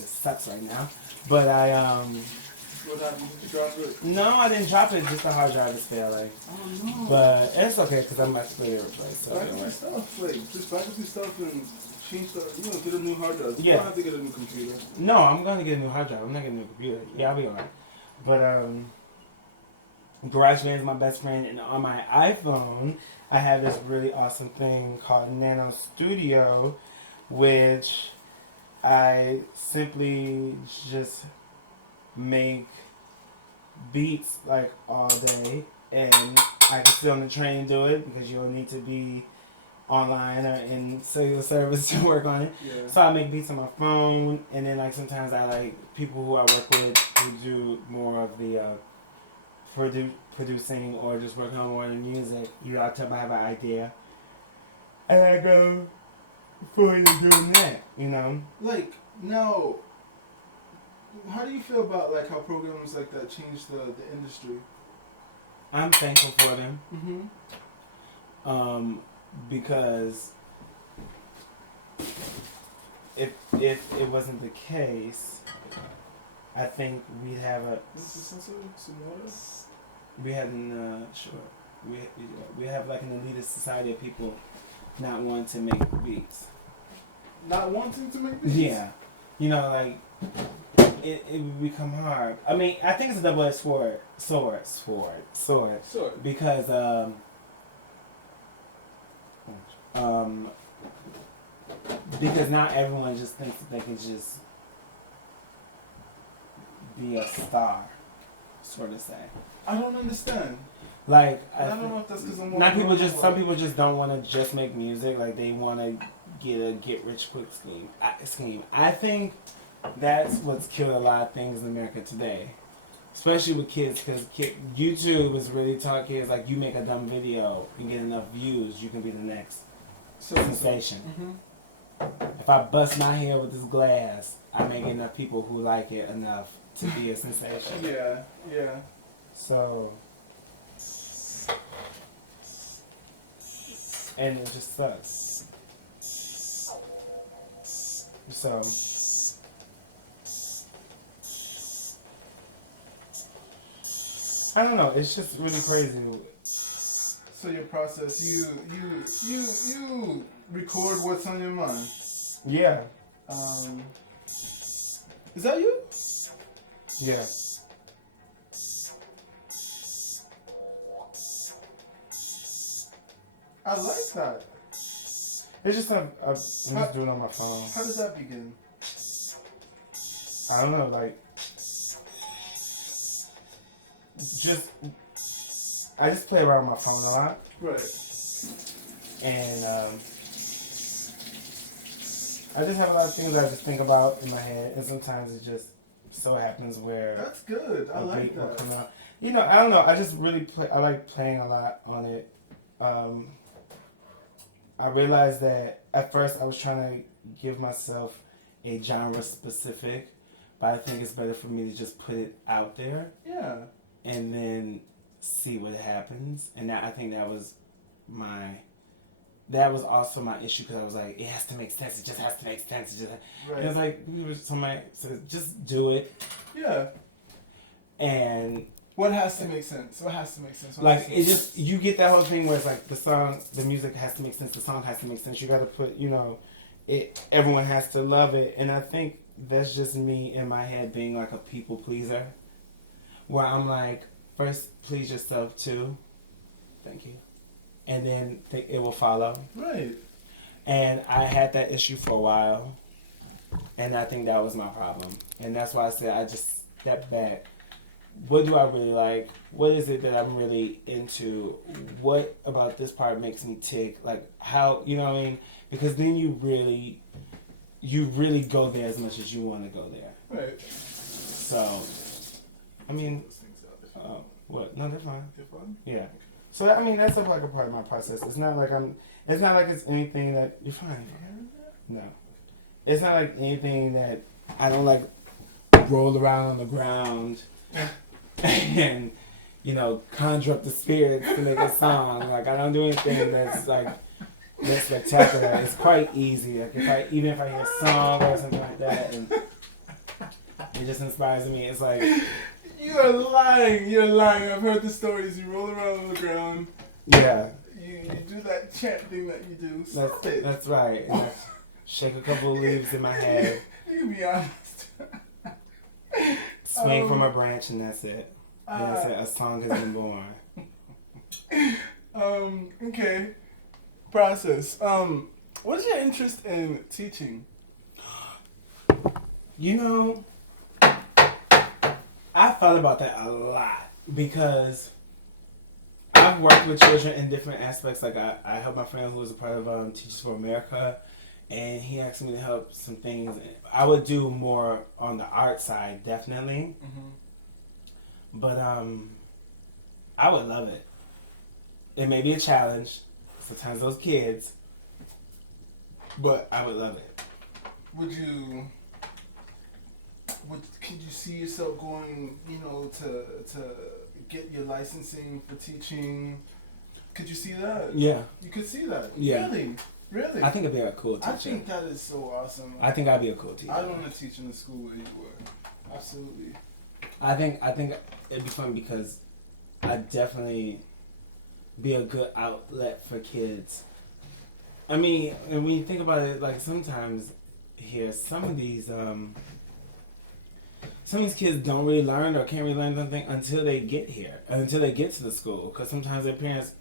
just sucks right now. But I What happened? Did you drop it? no, I didn't drop it. Just the hard drive is failing. Oh no. But it's okay because I'm actually replaced. So Back up anyway. your stuff. Like, just back up your stuff and change the. You know, get a new hard drive. You Yeah. don't have to get a new computer. No, I'm gonna get a new hard drive. I'm not getting a new computer. Yeah, I'll be alright. But GarageBand is my best friend, and on my iPhone, I have this really awesome thing called Nano Studio, which I simply just make beats like all day, and I can sit on the train and do it because you'll need to be online or in cellular service to work on it. Yeah. So I make beats on my phone, and then like sometimes I like people who I work with who do more of the producing or just working on more of the music. I'll tell them I have an idea, and I go forward to doing that. You know, Like, now, how do you feel about like how programs like that change the industry? I'm thankful for them. Mm-hmm. Because if it wasn't the case, I think we'd have a Is this a sensor? Some water? we had an sure we have like an elitist society of people not wanting to make beats. Not wanting to make beats? Yeah, you know, like it would become hard. I mean, I think it's a double-edged sword Sure. because because not everyone just thinks that they can just be a star, sort of say. I don't understand. Like I don't know if that's because I'm not people just some people just don't want to just make music. Like they want to get rich quick scheme. I think that's what's killed a lot of things in America today, especially with kids, because YouTube is really taught kids like you make a dumb video and get enough views, you can be the next sensation. Mm-hmm. If I bust my head with this glass, I make enough people who like it enough to be a sensation. Yeah, yeah. So, and it just sucks. So, I don't know. It's just really crazy. So your process, you record what's on your mind. Yeah. Is that you? Yeah. I like that. It's just I'm just doing it on my phone. How does that begin? I don't know, like I just play around with my phone a lot. Right. And I just have a lot of things I just think about in my head, and sometimes it just so happens where That's good. I like beat will that. come out. You know, I don't know. I just really I like playing a lot on it. I realized that at first I was trying to give myself a genre specific, but I think it's better for me to just put it out there Yeah. and then see what happens. And I think that was also my issue, because I was like, it has to make sense. It just has to make sense. It just Right. And it's like somebody says, just do it. Yeah. And What has to make sense? What has to make sense? like it just you get that whole thing where it's like the music has to make sense. The song has to make sense. You got to put everyone has to love it. And I think that's just me in my head being like a people pleaser, where I'm like, first please yourself too. Thank you. And then it will follow. Right. And I had that issue for a while, and I think that was my problem. And that's why I said I just stepped back. What do I really like? What is it that I'm really into? What about this part makes me tick? Like how, you know what I mean? Because then you really go there as much as you want to go there. Right. So, I mean, what? No, they're fine. They're fine? Yeah. So I mean, that's like a part of my process. It's not like it's anything that you're fine. No, it's not like anything that I don't like roll around on the ground and conjure up the spirits to make a song. Like I don't do anything that's spectacular. It's quite easy. Like even if I hear a song or something like that, and It just inspires me. It's like you're lying. You're lying. I've heard the stories. You roll around on the ground. Yeah. You do that chant thing that you do. Stop it. That's right. And I shake a couple of leaves in my head. You can be honest. Swing from a branch and that's it. And that's it. A song has been born. Okay. Process. What's your interest in teaching? You know, I thought about that a lot because I've worked with children in different aspects. Like I helped my friend who was a part of Teachers for America, and he asked me to help some things. I would do more on the art side, definitely. Mm-hmm. But I would love it. It may be a challenge. Sometimes those kids, but I would love it. Could you see yourself going, to get your licensing for teaching? Could you see that? Yeah. You could see that? Yeah. Really? I think I'd be a cool teacher. I think that is so awesome. I think I'd be a cool teacher. I want to teach in the school where you were. Absolutely. I think it'd be fun because I'd definitely be a good outlet for kids. I mean, and when you think about it, like sometimes here, some of these kids don't really learn or can't really learn something until they get here, until they get to the school, because sometimes their parents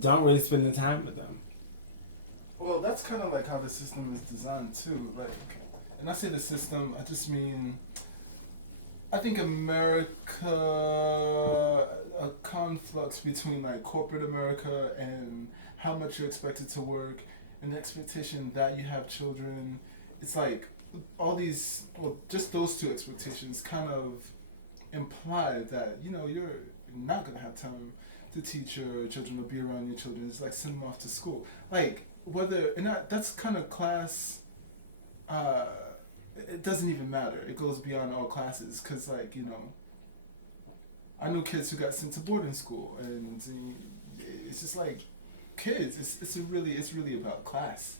don't really spend the time with them. Well, that's kind of like how the system is designed too. Like, and I say the system, I just mean, I think America, a conflux between like corporate America and how much you're expected to work and the expectation that you have children. It's like all these, well, just those two expectations kind of imply that, you're not going to have time to teach your children or be around your children. It's like send them off to school. Like, that's kind of class, it doesn't even matter. It goes beyond all classes because, like, I know kids who got sent to boarding school, and it's just like kids. It's really about class,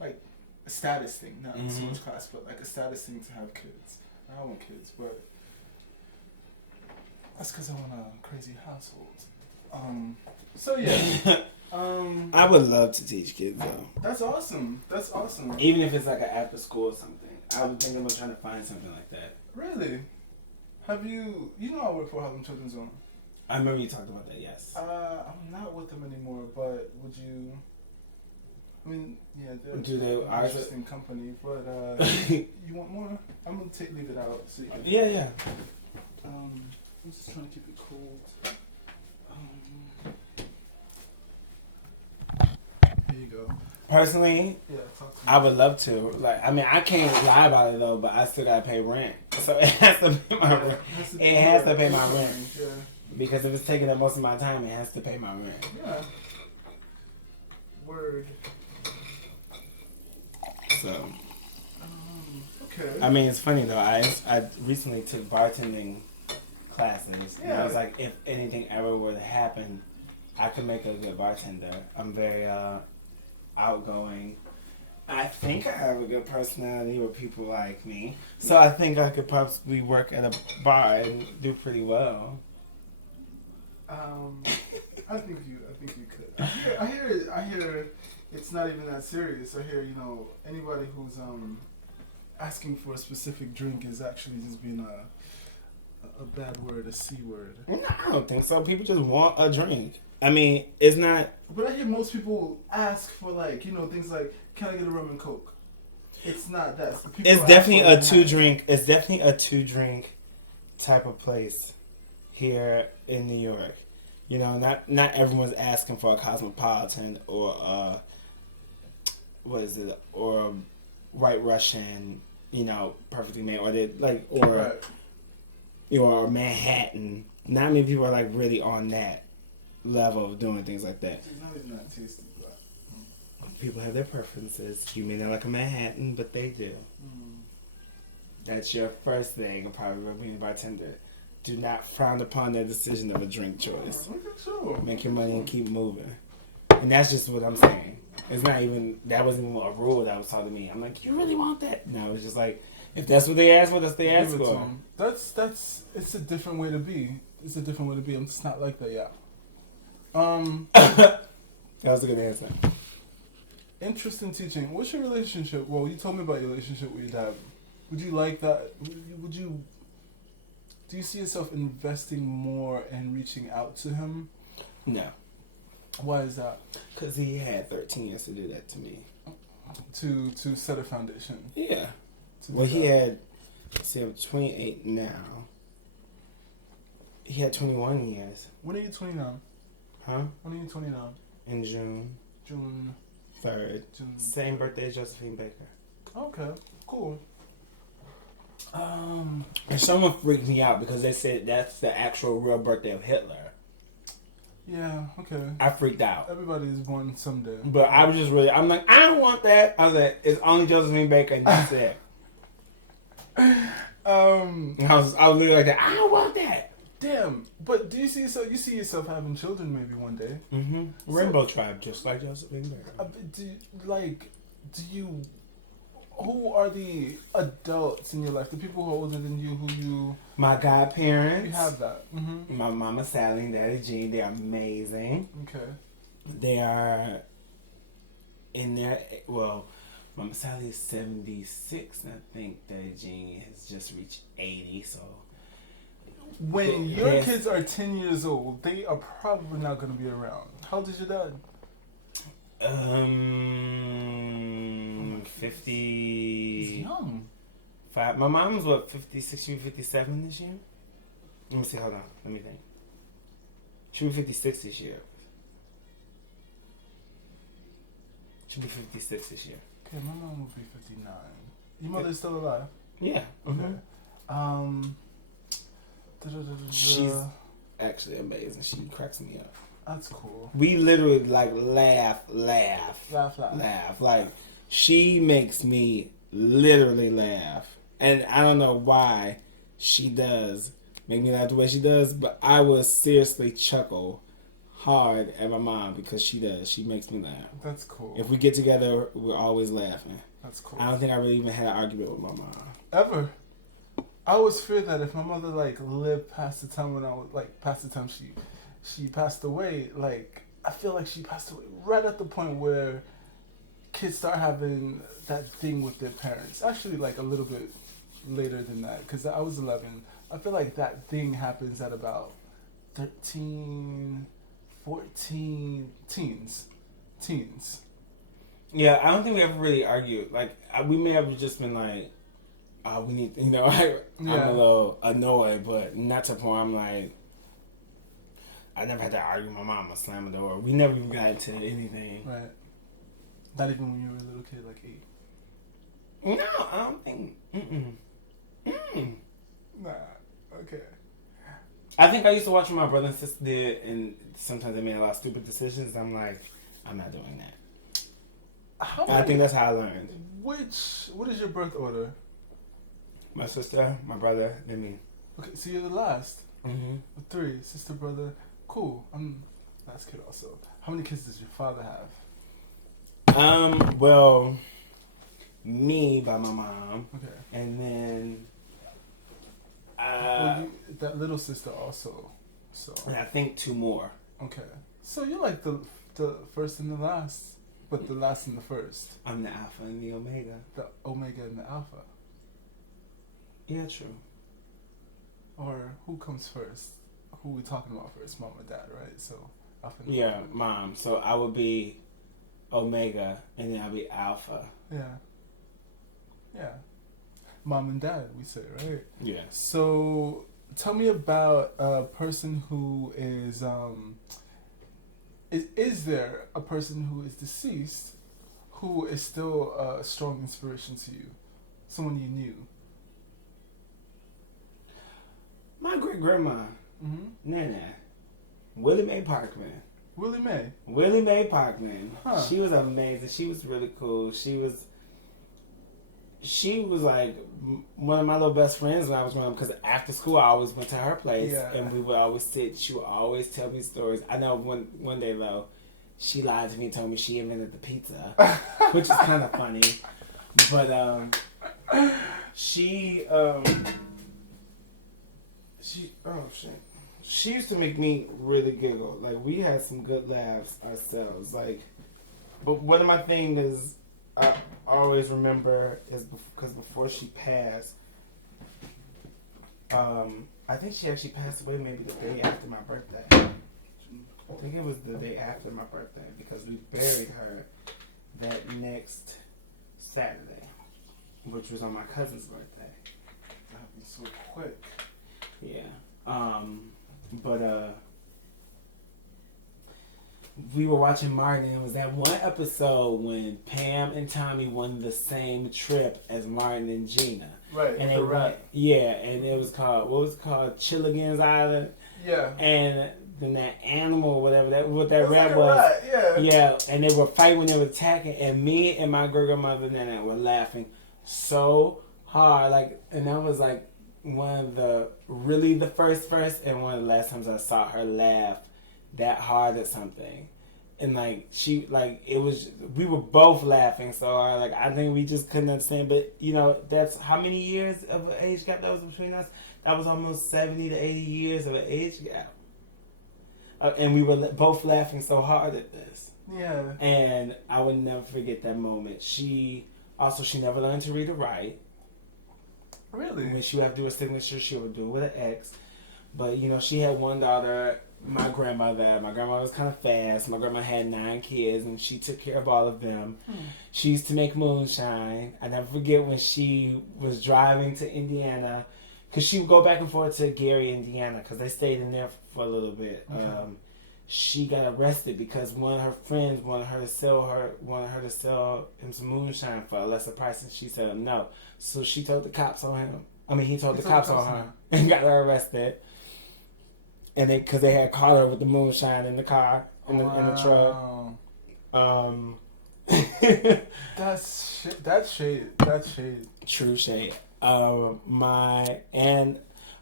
like a status thing, not so much class, but like a status thing to have kids. I don't want kids, but that's because I want a crazy household. So yeah. I would love to teach kids though. That's awesome. Even if it's like an after school or something. I would think about trying to find something like that. Really? Have you I work for Harlem Children's Home. I remember you talked about that, yes. I'm not with them anymore, but would you... I mean, yeah, they're an interesting company, but you want more? I'm going to leave it out. So you can, yeah. I'm just trying to keep it cold. Here you go. Personally, talk to me. I would love to. Like, I mean, I can't lie about it though, but I still gotta pay rent, so it has to pay my rent. It has to pay my rent. Yeah. Because if it's taking up most of my time, it has to pay my rent. Yeah. Word. So. Okay. I mean, it's funny though. I recently took bartending classes. Yeah. And I was like, if anything ever were to happen, I could make a good bartender. I'm very outgoing. I think I have a good personality where people like me. So I think I could possibly work at a bar and do pretty well. I think you could. I hear it's not even that serious. I hear, anybody who's asking for a specific drink is actually just being a bad word, a C word. No, I don't think so. People just want a drink. I mean, it's not... But I hear most people ask for, like, things like, can I get a rum and coke? It's not that. It's definitely a two-drink. It's definitely a two-drink type of place here in New York. Not everyone's asking for a Cosmopolitan or or a White Russian, perfectly made, or or Manhattan. Not many people are like really on that level of doing things like that. It's not even that tasty, but people have their preferences. You may not like a Manhattan, but they do. That's your first thing, probably being a bartender. Do not frown upon their decision of a drink choice. Sure. Make your money and keep moving. And that's just what I'm saying. It's not even, that wasn't even a rule that was taught to me. I'm like, you really want that? No, it's just like, If that's what they ask for, that's what they ask Give it to for. 'em. It's a different way to be. It's a different way to be. I'm just not like that yet. That was a good answer. Interest in teaching. What's your relationship? Well, you told me about your relationship with your dad. Would you like that? Would you? Do you see yourself investing more in reaching out to him? No. Why is that? Because he had 13 years to do that to me. To set a foundation. Yeah. To Well, do he that. had, see, I'm 28 now. He had 21 years. When are you 29? Huh? When are you 29? In June June. 3rd. June. Same birthday as Josephine Baker. Okay. Cool. And someone freaked me out because they said that's the actual real birthday of Hitler. Yeah. Okay. I freaked out. Everybody is born someday. But I was just really, I'm like, I don't want that. I was like, it's only Josephine Baker and that's it. And I was literally like that. I don't want that. Damn. But do you see yourself? You see yourself having children maybe one day? Mm-hmm. Rainbow Tribe, just like Josephine Baker. Do you? Who are the adults in your life? The people who are older than you, who you? My godparents. You have that. Mm-hmm. My mama Sally and Daddy Jean. They're amazing. Okay. They are in their, well, Mama Sally is 76, and I think Daddy Jean has just reached 80, so. When your kids are 10 years old, they are probably not going to be around. How old is your dad? 50. He's young. My mom's what, 56, she'll be 57 this year? Let me see, hold on, let me think. She'll be 56 this year. She'll be 56 this year. Okay, my mom will be 59. Your mother's still alive? Yeah. Okay. She's actually amazing. She cracks me up. That's cool. We literally like laugh. Like, she makes me literally laugh. And I don't know why she does make me laugh the way she does, but I would seriously chuckle hard at my mom because she does. She makes me laugh. That's cool. If we get together, we're always laughing. That's cool. I don't think I really even had an argument with my mom. Ever. I always feared that if my mother like lived past the time when I was like past the time she passed away, like I feel like she passed away right at the point where kids start having that thing with their parents. Actually, like a little bit later than that, because I was 11. I feel like that thing happens at about 13, 14, teens. Yeah, I don't think we ever really argued. Like, we may have just been like, we need, I'm a little annoyed, but not to the point I'm like, I never had to argue with my mom or slam the door. We never even got into anything. Right. Not even when you were a little kid, like 8. No, I don't think. Nah. Okay. I think I used to watch what my brother and sister did, and sometimes they made a lot of stupid decisions. I'm like, I'm not doing that. I think that's how I learned. What is your birth order? My sister, my brother, then me. Okay, so you're the last. Mm-hmm. 3, sister, brother. Cool. I'm last kid also. How many kids does your father have? Well, me by my mom. Okay. And then that little sister also. So. And I think 2 more. Okay. So you're like the first and the last, but the last and the first. I'm the alpha and the omega. The omega and the alpha. Yeah, true. Or who comes first? Who we talking about first? Mom or dad, right? So alpha. And Yeah, omega. mom. So I would be omega, and then I'll be alpha. Yeah. Yeah. Mom and dad, we say, right? Yeah. So tell me about a person who is there a person who is deceased who is still a strong inspiration to you? Someone you knew? My great grandma, Nana, Willie Mae Parkman. Willie Mae. Willie Mae Parkman. Huh. She was amazing. She was really cool. She was like one of my little best friends when I was growing up, because after school I always went to her place, and we would always sit. She would always tell me stories. I know one day though, she lied to me and told me she invented the pizza, which is kind of funny. But She oh shit. She used to make me really giggle. Like we had some good laughs ourselves. Like, but one of my things I always remember is because before she passed, I think she actually passed away maybe the day after my birthday. I think it was the day after my birthday because we buried her that next Saturday, which was on my cousin's birthday. That happened so quick. Yeah. But we were watching Martin, and it was that one episode when Pam and Tommy won the same trip as Martin and Gina. Right. And they went, yeah, and it was called, what was it called? Chilligan's Island. Yeah. And then that animal, whatever that, what that rat like was. Rat, yeah. Yeah, and they were fighting when they were attacking, and me and my grandmother Nana were laughing so hard, like, and that was like one of the first and one of the last times I saw her laugh that hard at something. And like she, like, it was, we were both laughing so hard, like I think we just couldn't understand. But you know, that's how many years of an age gap that was between us. That was almost 70 to 80 years of an age gap, and we were both laughing so hard at this. Yeah. And I would never forget that moment. She never learned to read or write. Really? When she would have to do a signature, she would do it with an X. But, you know, she had one daughter, my grandmother. My grandmother was kind of fast. My grandma had 9 kids, and she took care of all of them. She used to make moonshine. I never forget when she was driving to Indiana, because she would go back and forth to Gary, Indiana, because they stayed in there for a little bit. Okay. She got arrested because one of her friends wanted her to sell him some moonshine for a lesser price, and she said no. So she told the cops on him. I mean, he told the cops on her and got her arrested. And because they had caught her with the moonshine in the car, in the truck. That's shade. True shade.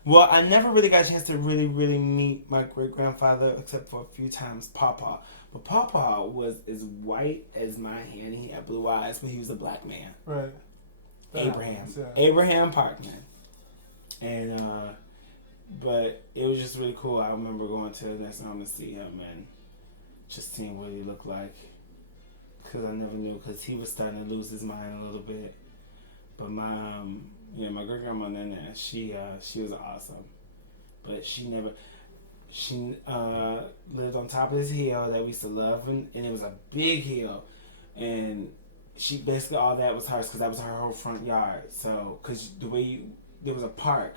Well, I never really got a chance to really, really meet my great-grandfather except for a few times, Pawpaw. But Pawpaw was as white as my hand. He had blue eyes, but he was a black man. Right. Abraham Parkman. And, but it was just really cool. I remember going to the next home to see him and just seeing what he looked like. Because I never knew, because he was starting to lose his mind a little bit. But my great grandma Nana, she was awesome, but she lived on top of this hill that we used to love, and it was a big hill, and she basically all that was hers because that was her whole front yard. So, because there was a park,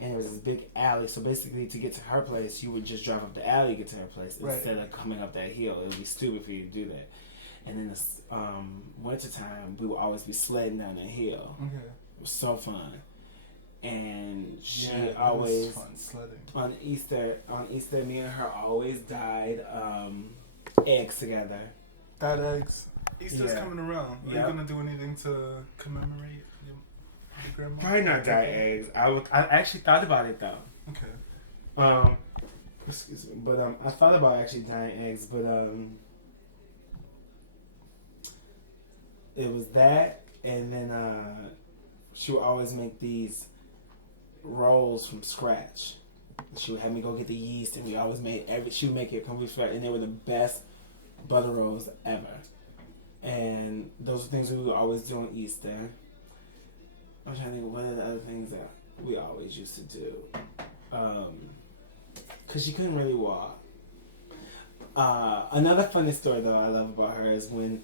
and there was this big alley. So basically, to get to her place, you would just drive up the alley to get to her place instead of coming up that hill. It would be stupid for you to do that. And in the wintertime, we would always be sledding down that hill. Okay. It was so fun. And she always fun sledding. on Easter, me and her always dyed eggs together. Dyed eggs. Easter's coming around. Are you gonna do anything to commemorate your grandma? Probably not dye eggs. I actually thought about it though. Okay. Excuse me, but I thought about actually dyeing eggs, but it was that, and then she would always make these rolls from scratch. She would have me go get the yeast, and we always she would make it completely scratch, and they were the best butter rolls ever. And those are things we would always do on Easter. I'm trying to think of what are the other things that we always used to do. Because she couldn't really walk. Another funny story, though, I love about her is when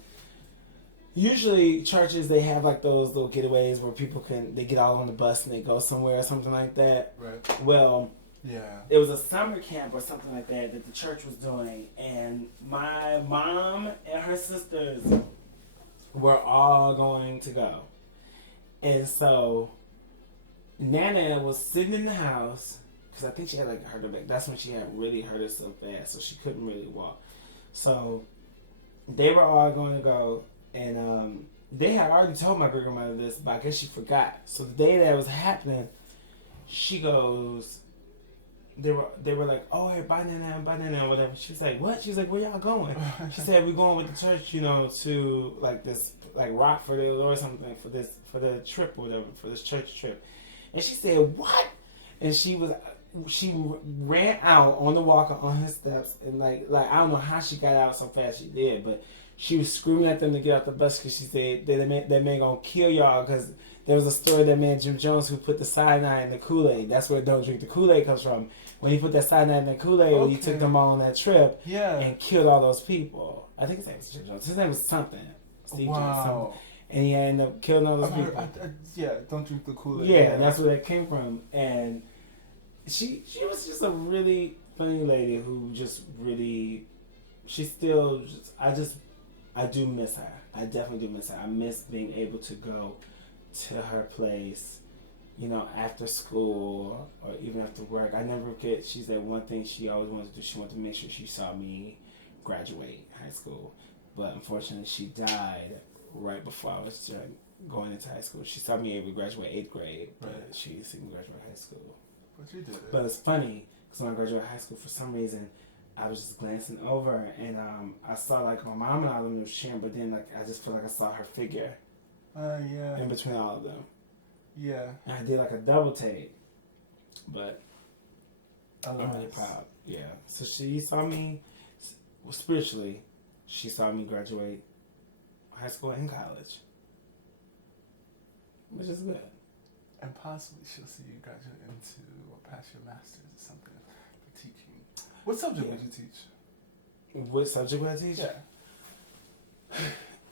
usually churches, they have like those little getaways where people they get all on the bus and they go somewhere or something like that. Right. Well, yeah, it was a summer camp or something like that the church was doing, and my mom and her sisters were all going to go. And so Nana was sitting in the house because I think she had like hurt her back. That's when she had really hurt herself bad, so she couldn't really walk. So they were all going to go. And they had already told my great-grandmother this, but I guess she forgot. So the day that was happening, she goes, they were like, oh, hey, bye now, whatever. She was like, what? She's like, where y'all going? She said, we're going with the church, to like this, like Rockford or something for the trip or whatever, for this church trip. And she said, what? And she ran out on the walker on her steps, and like I don't know how she got out so fast. She did, but she was screaming at them to get off the bus because she said that man gonna kill y'all, because there was a story that man Jim Jones who put the cyanide in the Kool-Aid. That's where Don't Drink the Kool-Aid comes from. When he put that cyanide in the Kool-Aid, when he took them all on that trip and killed all those people. I think his name was Jim Jones. His name was something. Steve Jones. Something. And he ended up killing all those people. Don't drink the Kool-Aid. Yeah, that's where that came from. And she was just a really funny lady who just really, I do miss her. I definitely do miss her. I miss being able to go to her place, after school or even after work. I never forget, she said one thing she always wanted to do. She wanted to make sure she saw me graduate high school. But unfortunately, she died right before I was going into high school. She saw me able to graduate 8th grade, but she didn't see me graduate high school. But you did it. But it's funny, because when I graduated high school, for some reason, I was just glancing over, and I saw, like, my mom and all of them was cheering, but then, like, I just feel like I saw her figure. In between all of them. Yeah. And I did, like, a double take. But I'm really proud. Yeah. So she saw me, spiritually, she saw me graduate high school and college. Which is good. And possibly she'll see you graduate into or pass your master's or something for teaching. What subject would you teach? What subject would I teach? Yeah.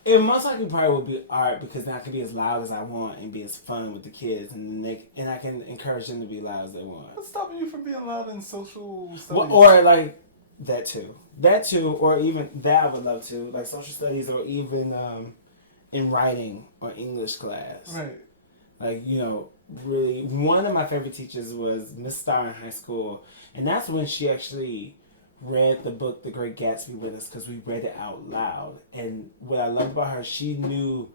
It most likely probably would be art, because then I can be as loud as I want and be as fun with the kids, and I can encourage them to be loud as they want. What's stopping you from being loud in social studies? Well, or like that too, or even that I would love to, like social studies, or even in writing or English class. Right. Like, really, one of my favorite teachers was Miss Starr in high school, and that's when she actually read the book The Great Gatsby with us, because we read it out loud. And what I loved about her, she knew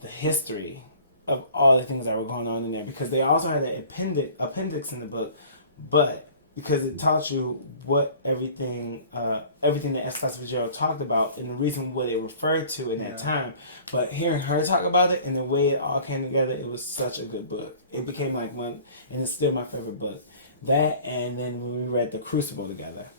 the history of all the things that were going on in there, because they also had an appendix in the book, but because it taught you what everything that S. Scott Fitzgerald talked about and the reason what it referred to in that time. But hearing her talk about it and the way it all came together, it was such a good book. It became like one, and it's still my favorite book. That, and then when we read The Crucible together.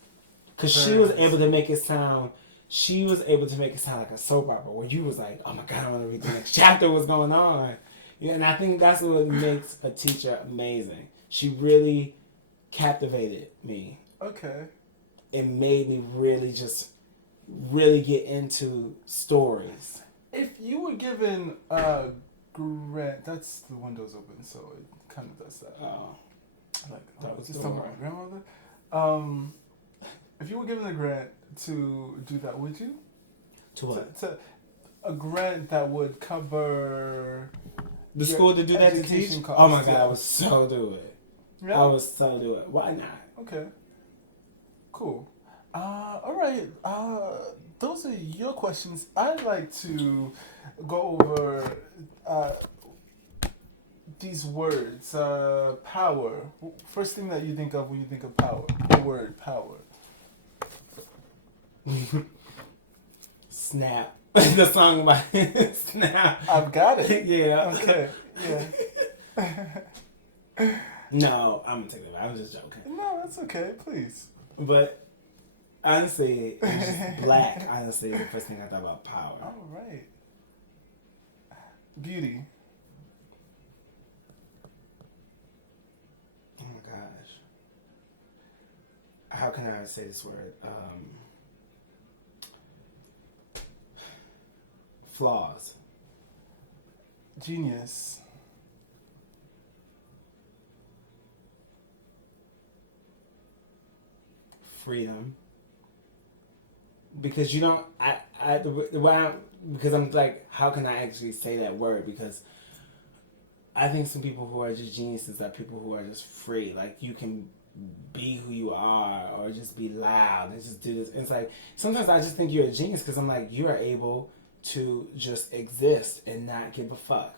Because she was able to make it sound like a soap opera, where you was like, oh my God, I want to read the next chapter, what's going on. Yeah, and I think that's what makes a teacher amazing. She really captivated me. Okay. It made me really get into stories. If you were given a grant, that's the windows open, so it kind of does that. Oh. Was this talking about my grandmother? If you were given a grant to do that, would you? To what? To a grant that would cover the school to do that to teach? Costs. Oh my God, I would so do it. Yeah. I would so do it. Why not? Okay. Cool. All right. Those are your questions. I'd like to go over these words. Power. First thing that you think of when you think of power. The word power. Snap. The song by Snap. I've got it. Yeah. Okay. Yeah. No, I'm gonna take that back. I'm just joking. No, that's okay. Please. But honestly, it's just black. Honestly, the first thing I thought about power. All right. Beauty. Oh my gosh. How can I say this word? Flaws. Genius. Freedom. Because because I'm like, how can I actually say that word? Because I think some people who are just geniuses are people who are just free. Like, you can be who you are, or just be loud and just do this. And it's like, sometimes I just think you're a genius because I'm like, you are able to just exist and not give a fuck.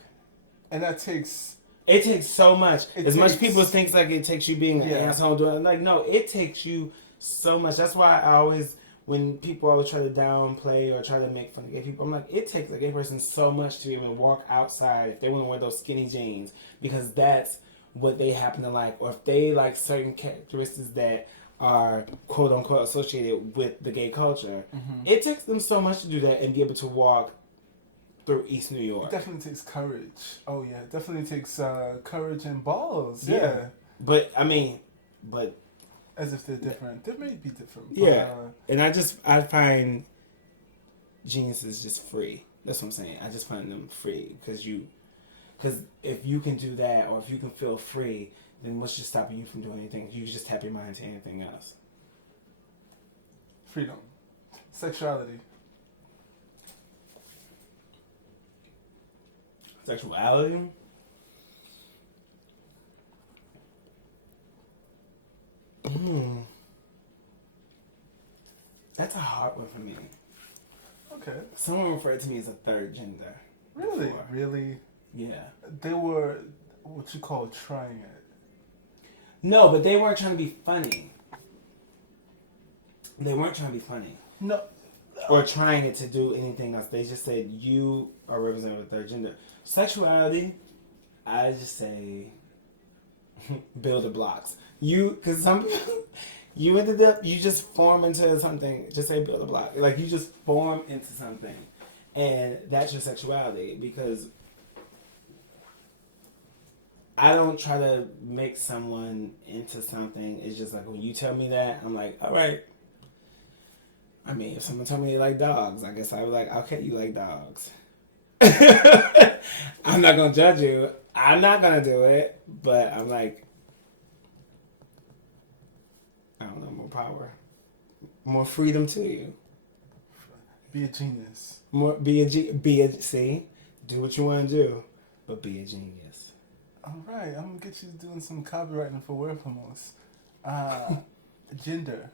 And that takes It takes so much. Much people think like it takes you being an asshole doing it. Like, no, it takes you so much. That's why I always, when people always try to downplay or try to make fun of gay people, I'm like, it takes a gay person so much to even walk outside if they want to wear those skinny jeans because that's what they happen to like, or if they like certain characteristics that are quote unquote associated with the gay culture. Mm-hmm. It takes them so much to do that and be able to walk through East New York. It definitely takes courage. Oh yeah, it definitely takes courage and balls. Yeah. But as if they're different. They may be different. Yeah. And I find geniuses just free. That's what I'm saying. I just find them free because if you can do that or if you can feel free, then what's just stopping you from doing anything? You just tap your mind to anything else. Freedom. Sexuality. Sexuality? That's a hard one for me. Okay. Someone referred to me as a third gender. Really? Before. Really? Yeah. They were what you call trying it. No, but they weren't trying to be funny. They weren't trying to be funny. No. Or trying it to do anything else. They just said, you are representing the third gender. Sexuality, I just say, build the blocks. Because some you ended up, you just form into something. Just say build a block. Like, you just form into something. And that's your sexuality. Because I don't try to make someone into something. It's just like, when you tell me that, I'm like, all right. I mean, if someone told me they like dogs, I guess I would like, okay, you like dogs. I'm not going to judge you. I'm not going to do it. But I'm like, I don't know, more power. More freedom to you. Be a genius. See? Do what you want to do. But be a genius. All right. I'm going to get you doing some copywriting for word promos. Gender.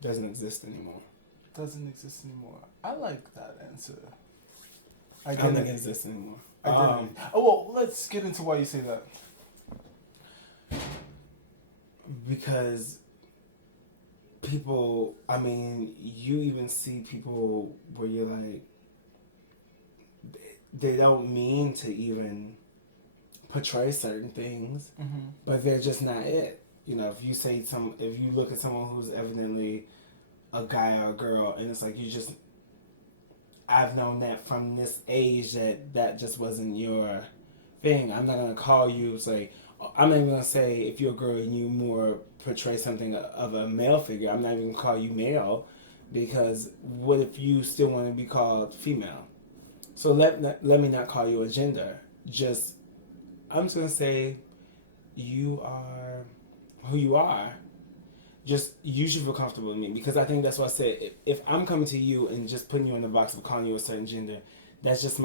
Doesn't exist anymore. Doesn't exist anymore. I like that answer. I don't think it exists anymore. Well, let's get into why you say that. Because people, I mean, you even see people where you're like, they don't mean to even portray certain things, but they're just not it. You know, if you look at someone who's evidently a guy or a girl, and it's like I've known that from this age that just wasn't your thing. I'm not gonna call you I'm not even gonna say if you're a girl and you more portray something of a male figure. I'm not even gonna call you male because what if you still want to be called female? So let me not call you a gender. I'm just gonna say you are who you are. Just you should feel comfortable with me because I think that's what I said. If I'm coming to you and just putting you in the box of calling you a certain gender, that's just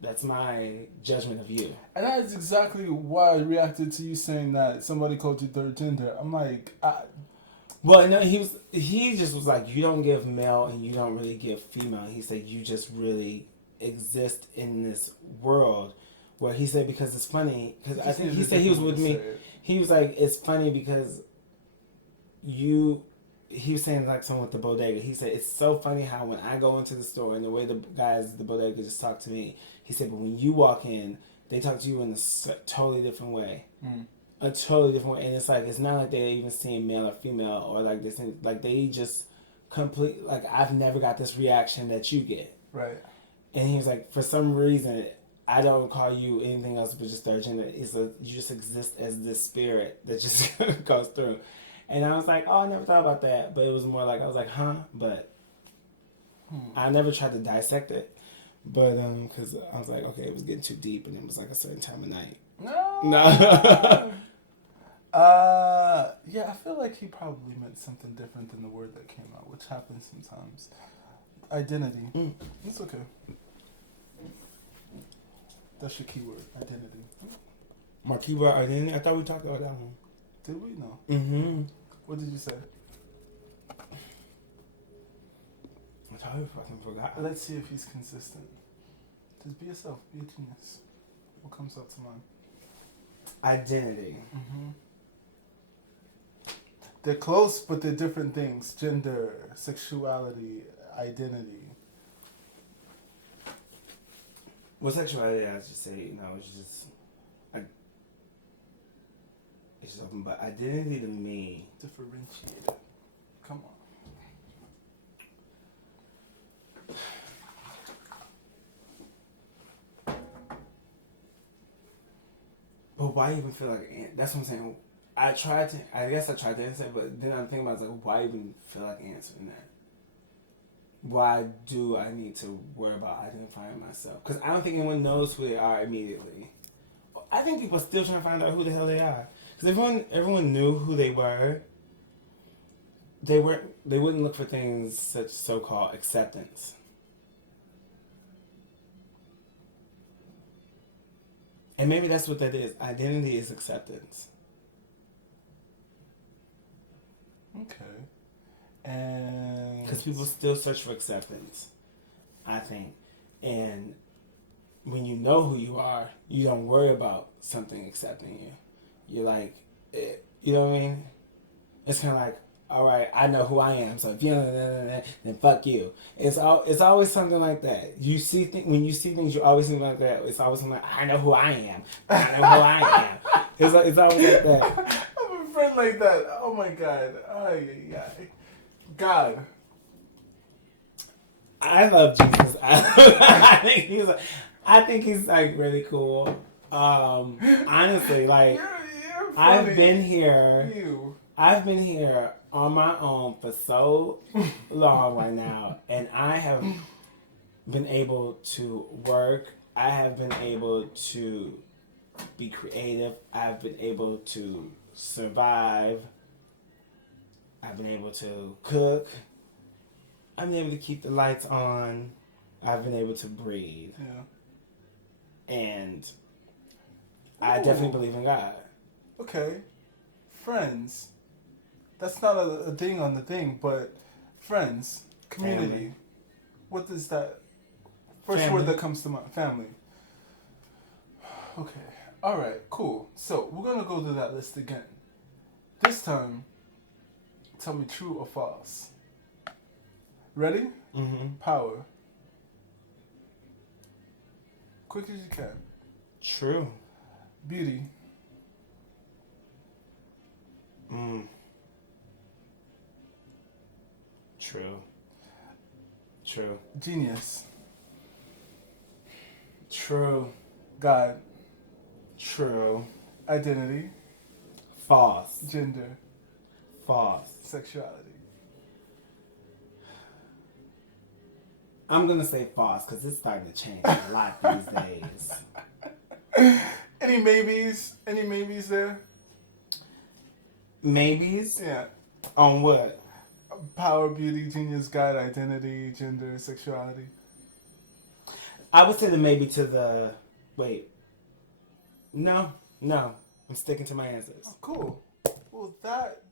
that's my judgment of you. And that's exactly why I reacted to you saying that somebody called you third gender. I'm like, well, no, he just was like, you don't give male and you don't really give female. He said you just really exist in this world where he said because it's funny because I think he said he was with me. He was like, it's funny because he was saying like someone with the bodega. He said, it's so funny how when I go into the store and the way the guys at the bodega just talk to me, he said, but when you walk in, they talk to you in a totally different way. A totally different way. And it's like, it's not like they're even seeing male or female or like this, like they just like I've never got this reaction that you get. Right. And he was like, for some reason, I don't call you anything else but just third gender. You just exist as this spirit that just goes through. And I was like, oh, I never thought about that. But it was more like, I was like, huh? But I never tried to dissect it. But, because I was like, okay, it was getting too deep and it was like a certain time of night. No. Yeah, I feel like he probably meant something different than the word that came out, which happens sometimes. Identity. It's okay. That's your keyword, identity. My keyword, identity? I thought we talked about that one. Did we? No. Mm-hmm. What did you say? I totally fucking forgot. Let's see if he's consistent. Just be yourself. Be a genius. What comes up to mind? Identity. Mm-hmm. They're close, but they're different things. Gender, sexuality, identity. Well, sexuality, I just say, it's just open. But identity to me, Differentiated. Come on. but why even feel like, that's what I'm saying. I guess I tried to answer it, but then I'm thinking about, like, why even feel like answering that? Why do I need to worry about identifying myself? Because I don't think anyone knows who they are immediately. I think people are still trying to find out who the hell they are. Because everyone knew who they were. They wouldn't look for things such so-called acceptance. And maybe that's what that is. Identity is acceptance. Okay. And because people still search for acceptance, I think. And when you know who you are, you don't worry about something accepting you. You're like, you know what I mean? It's kind of like, all right, I know who I am, so if you don't, then fuck you. It's always something like that. When you see things, you always think like that. It's always something like, I know who I am. I know who I am. It's always like that. I'm a friend like that. Oh my god. Yeah. God. I love Jesus. I think he's like really cool. Honestly, like you're funny. I've been here. You. I've been here on my own for so long right now, and I have been able to work. I have been able to be creative. I've been able to survive. I've been able to cook. I've been able to keep the lights on. I've been able to breathe. Yeah. And I definitely believe in God. Okay. Friends. That's not a thing on the thing, but friends, community. Family. What does that first Family. word that comes to mind? Family. Okay. All right. Cool. So we're gonna go through that list again. This time, tell me true or false. Ready? Mm-hmm. Power. Quick as you can. True. Beauty. True. True. Genius. True. God. True. Identity. False. Gender. False. Sexuality. I'm gonna say false because it's starting to change a lot these days. Any maybes? Any maybes there? Maybes? Yeah. On what? Power, beauty, genius, God, identity, gender, sexuality. I would say the maybe to the... Wait. No. I'm sticking to my answers. Oh, cool. Well, that